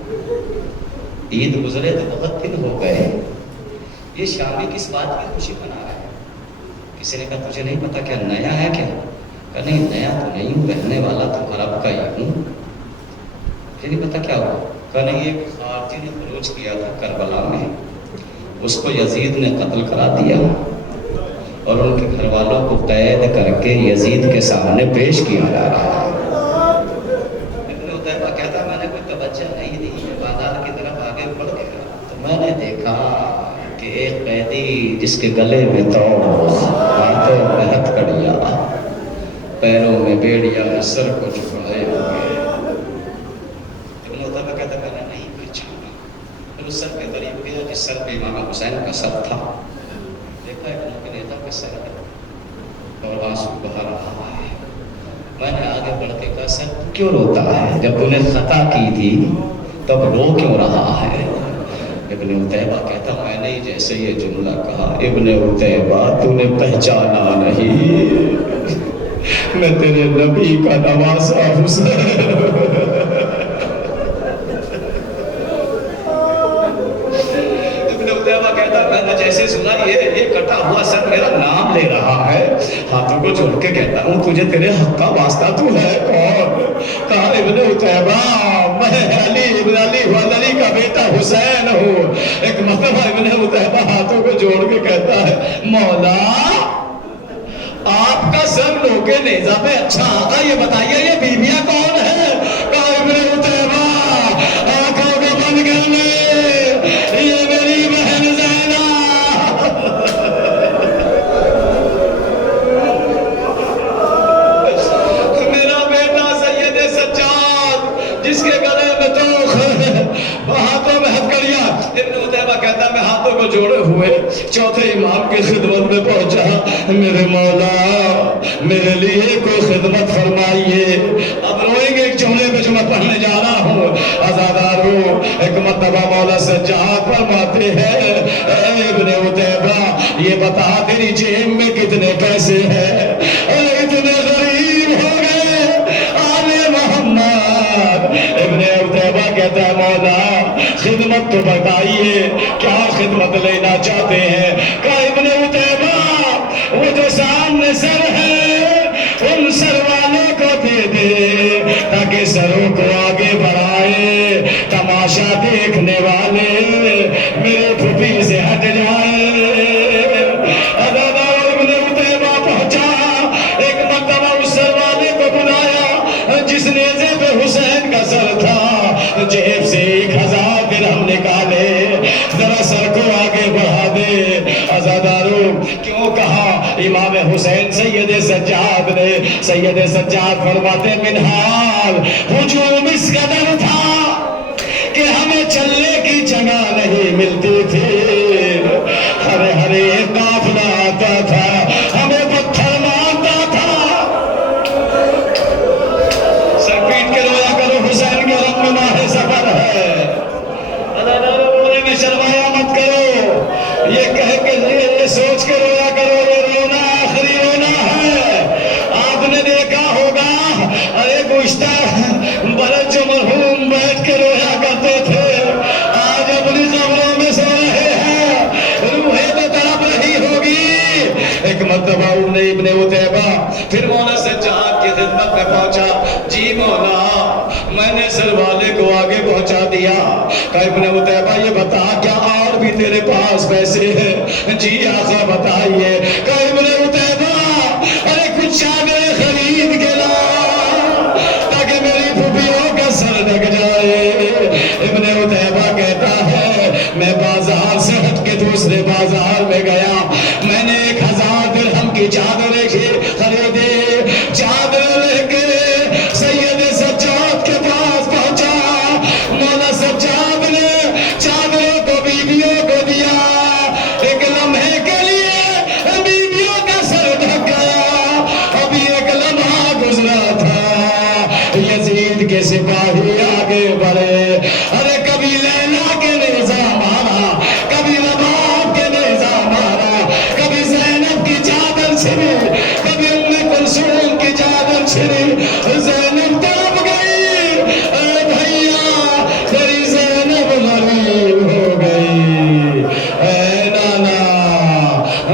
عید گزرے تو بہت دن ہو گئے، یہ شامی کس بات کی خوشی منا رہا ہے؟ کسی نے کہا تجھے نہیں پتا کیا نیا ہے کیا؟ کہا نہیں نیا تو نہیں ہوں، رہنے والا تو عرب کا ہی ہوں۔ مجھے نہیں پتا کیا ہوا؟ کہا نہیں ایک خارجی نے خروج کیا تھا کربلا میں، اس کو یزید نے قتل کرا دیا اور ان کے گھر والوں کو قید کر کے یزید کے سامنے پیش کیا جا رہا ہے۔ ابن عتیبہ کہتا میں نے کوئی توجہ نہیں دی، بازار کی طرف آگے بڑھ گیا تو میں نے دیکھا کہ ایک قیدی جس کے گلے میں توڑ، ہاتھوں میں ہتھکڑیاں، پیروں میں بیڑیاں، سر کو جھکائے ہوئے۔ ابن عتیبہ کہتا میں نے نہیں پہچانا، پھر اس سر کے قریب گیا جس سر پہ امام حسین کا سر تھا، دیکھا ایک نیتا کا سر ہے اور آنسو بہا رہا ہے۔ میں نے آگے بڑھ کے کہا سر تو کیوں روتا ہے؟ جب تو نے خطا کی تھی تب رو کیوں رہا ہے؟ ابن عتیبہ کہتا میں نے جیسے یہ جملہ کہا ابن عتیبہ تو نے پہچانا نہیں، میں تیرے نبی کا نواسا حسین۔ ابن عتیبہ کہتا میں نے جیسے سنا یہ کٹا ہوا سر میرا نام لے رہا ہے، ہاتھوں کو جوڑ کے کہتا ہوں تجھے تیرے حق کا واسطہ تو ہے کون؟ کہا ابن عتیبہ میں علی ابن علی کا بیٹا حسین ہوں۔ ایک مرتبہ ابن عتیبہ ہاتھوں کو جوڑ کے کہتا ہے مولا آپ کا سر لوگے نیزہ پہ اچھا آقا یہ بتائیے یہ بیویاں کون ہیں؟ کہا ابن عتیبہ آنکھوں کو بند کر لے، یہ میری بہن زینب۔ میرا بیٹا سید سجاد جس کے گلے میں توخ ہاتھوں میں ہتھکڑیاں۔ ابن عتیبہ کہتا میں ہاتھوں کو جوڑے ہوئے چوتھے امام کی خدمت میں پہنچا، میرے مولا میرے لیے کوئی خدمت فرمائیے۔ اب روئیں گے ایک جملے میں جو میں پڑھنے جا رہا ہوں، عزادارو ایک مرتبہ مولا سجاد فرماتے ہیں اے ابن عتیبہ یہ بتا تیری جیب میں کتنے پیسے ہیں؟ اتنے غریب ہو گئے آل محمد۔ ابن عتیبہ کہتا ہے مولا خدمت تو بتائیے کیا خدمت لینا چاہتے ہیں؟ کہا ابن عتیبہ وہ جو سامنے سر ہے ان سر والوں کو دے دے تاکہ سروں کو آگے بڑھائے، تماشا دیکھنے والے میرے پھوپھی سے ہٹ جائے۔ ابن عتیبہ پہنچا، ایک مرتبہ اس سر والے کو بلایا جس نیزے پہ حسین کا سر تھا، جیب سے 1000 درہم نکالے، ذرا سر کو آگے بڑھا دے۔ عزادارو کیوں کہا امام حسین سید سجاد نے؟ سید سجاد فرماتے منحال ہجوم اس قدر تھا کہ ہمیں چلنے کی جگہ نہیں ملتی تھی، ہرے ہرے قافلہ آتا تھا ہمیں پتھر مارتا تھا۔ سر پیٹ کے رویا کرو، حسین کے رنگ میں ماہ سفر ہے۔ رونے میں شرمایا مت کرو، یہ کہہ کے یہ سوچ کے رویا کرو یہ رونا آخری رونا ہے۔ آپ نے دیکھا ہوگا ارے گزشتہ برس جو مرحوم بیٹھ کے رویا کرتے تھے آج اپنی قبروں میں سو رہے ہیں، روحیں تو تڑپ رہی ہوگی۔ ایک مرتبہ ابن عتیبہ پھر مولا سجاد کی خدمت میں پہنچا، جی مولا میں نے سر والے کو آگے پہنچا دیا۔ کہا ابن عتیبہ یہ بتا کیا اور بھی تیرے پاس پیسے ہیں؟ جی آقا بتائیے۔ کہا ابن عتیبہ ارے کچھ چادریں خرید کے لا تاکہ میری پھوپھیوں کا سر ڈھک جائے۔ ابن عتیبہ کہتا ہے میں بازار سے ہٹ کے دوسرے بازار میں گیا، میں نے 1000 درہم کی چادریں خریدے، چادر لے کے سید سجاد کے پاس پہنچا، مولا سجاد ہی آگے بڑھے. ارے کبھی لیلا کے نیزہ مارا, کبھی رباب کے نیزہ مارا, کبھی زینب کی چادر چھری, کبھی ام کلثوم کی چادر چھری. زینب تڑپ گئی, اے بھیا تیری زینب غریب ہو گئی. اے نانا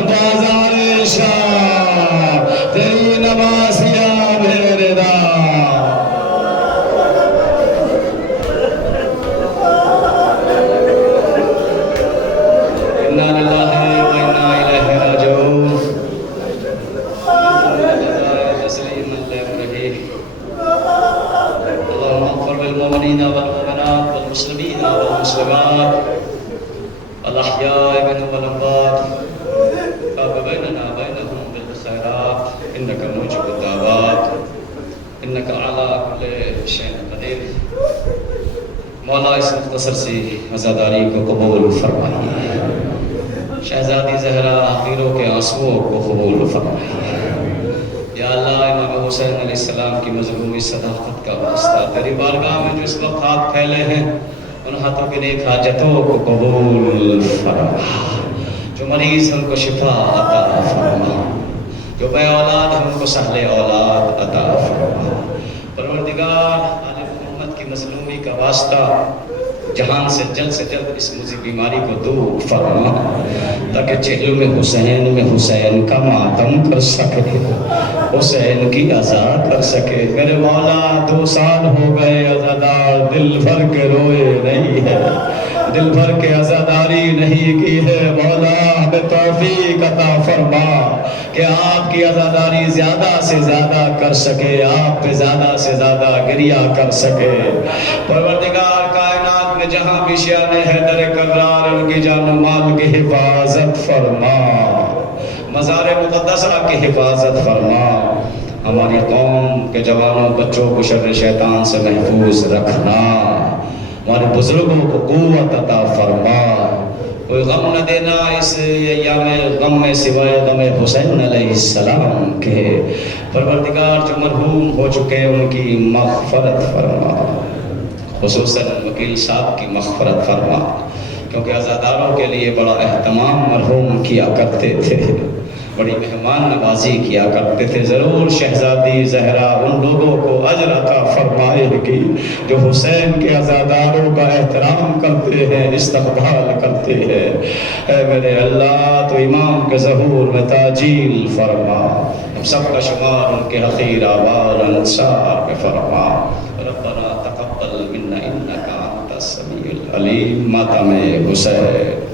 بازار شاہ تیری نوازیاں میرے دا. انا للہ و انا الیہ راجعون. تسلیما لامرہ. اللهم اغفر للمؤمنین والمؤمنات والمسلمین والمسلمات الاحیاء منهم والاموات. تاب بیننا بینهم بالخیرات انک موجب الدعوات انک علی کل شیء قدیر. مولا اس مختصر سی عزاداری کو قبول فرمائیے. شہزادی زہرا حقیروں کے آنسوؤں کو قبول فرمائیے. یا اللہ امام حسین علیہ السلام کی مظلومی صداقت کا واسطہ تیری بارگاہ میں جو اس وقت ہاتھ پھیلے ہیں ان ہاتھوں کی نیک حاجتوں کو قبول فرما. جو مریض ان کو شفا عطا فرما, جو بے اولاد ہیں ان کو سہل اولاد عطا فرما. پروردگار آل محمد کی مظلومی کا واسطہ جہان سے جلد اس مزید بیماری کو دور فرما تاکہ چہلوں میں حسین کا ماتم کر سکے, حسین کی عزا کر سکے. میرے مولا 2 سال ہو گئے عزادار دل بھر کے روئے نہیں ہے, دل بھر کے عزاداری نہیں کی ہے. مولا ہمیں توفیق عطا فرما کہ آپ کی عزاداری زیادہ سے زیادہ کر سکے, آپ پہ زیادہ سے زیادہ گریہ کر سکے. پروردگار کائنات میں جہاں بھی شیان حیدر کرار ان کی جان و مال کی حفاظت فرما, مزار مقدسہ کی حفاظت فرما. ہماری قوم کے جوانوں بچوں کو شر شیطان سے محفوظ رکھنا. ہمارے بزرگوں کو قوت عطا فرما. کوئی غم نہ دینا اس ایام غم میں سوائے غم حسین علیہ السلام کے. پروردگار جو مرحوم ہو چکے ان کی مغفرت فرما, خصوصاً وکیل صاحب کی مغفرت فرما, کیونکہ عزاداروں کے لیے بڑا اہتمام مرحوم کیا کرتے تھے, بڑی مہمان نوازی کیا کرتے تھے. ضرور شہزادی زہرا ان لوگوں کو اجر عطا فرمائے گی جو حسین کے عزاداروں کا احترام کرتے ہیں, استقبال کرتے ہیں. اے میرے اللہ تو امام کے ظہور میں تاجیل فرما, ہم سب کا شمار ان کے حقیر آبار انصار میں فرما. ربنا تقبل منا انک انت السمیع العلیم. ماتم حسین.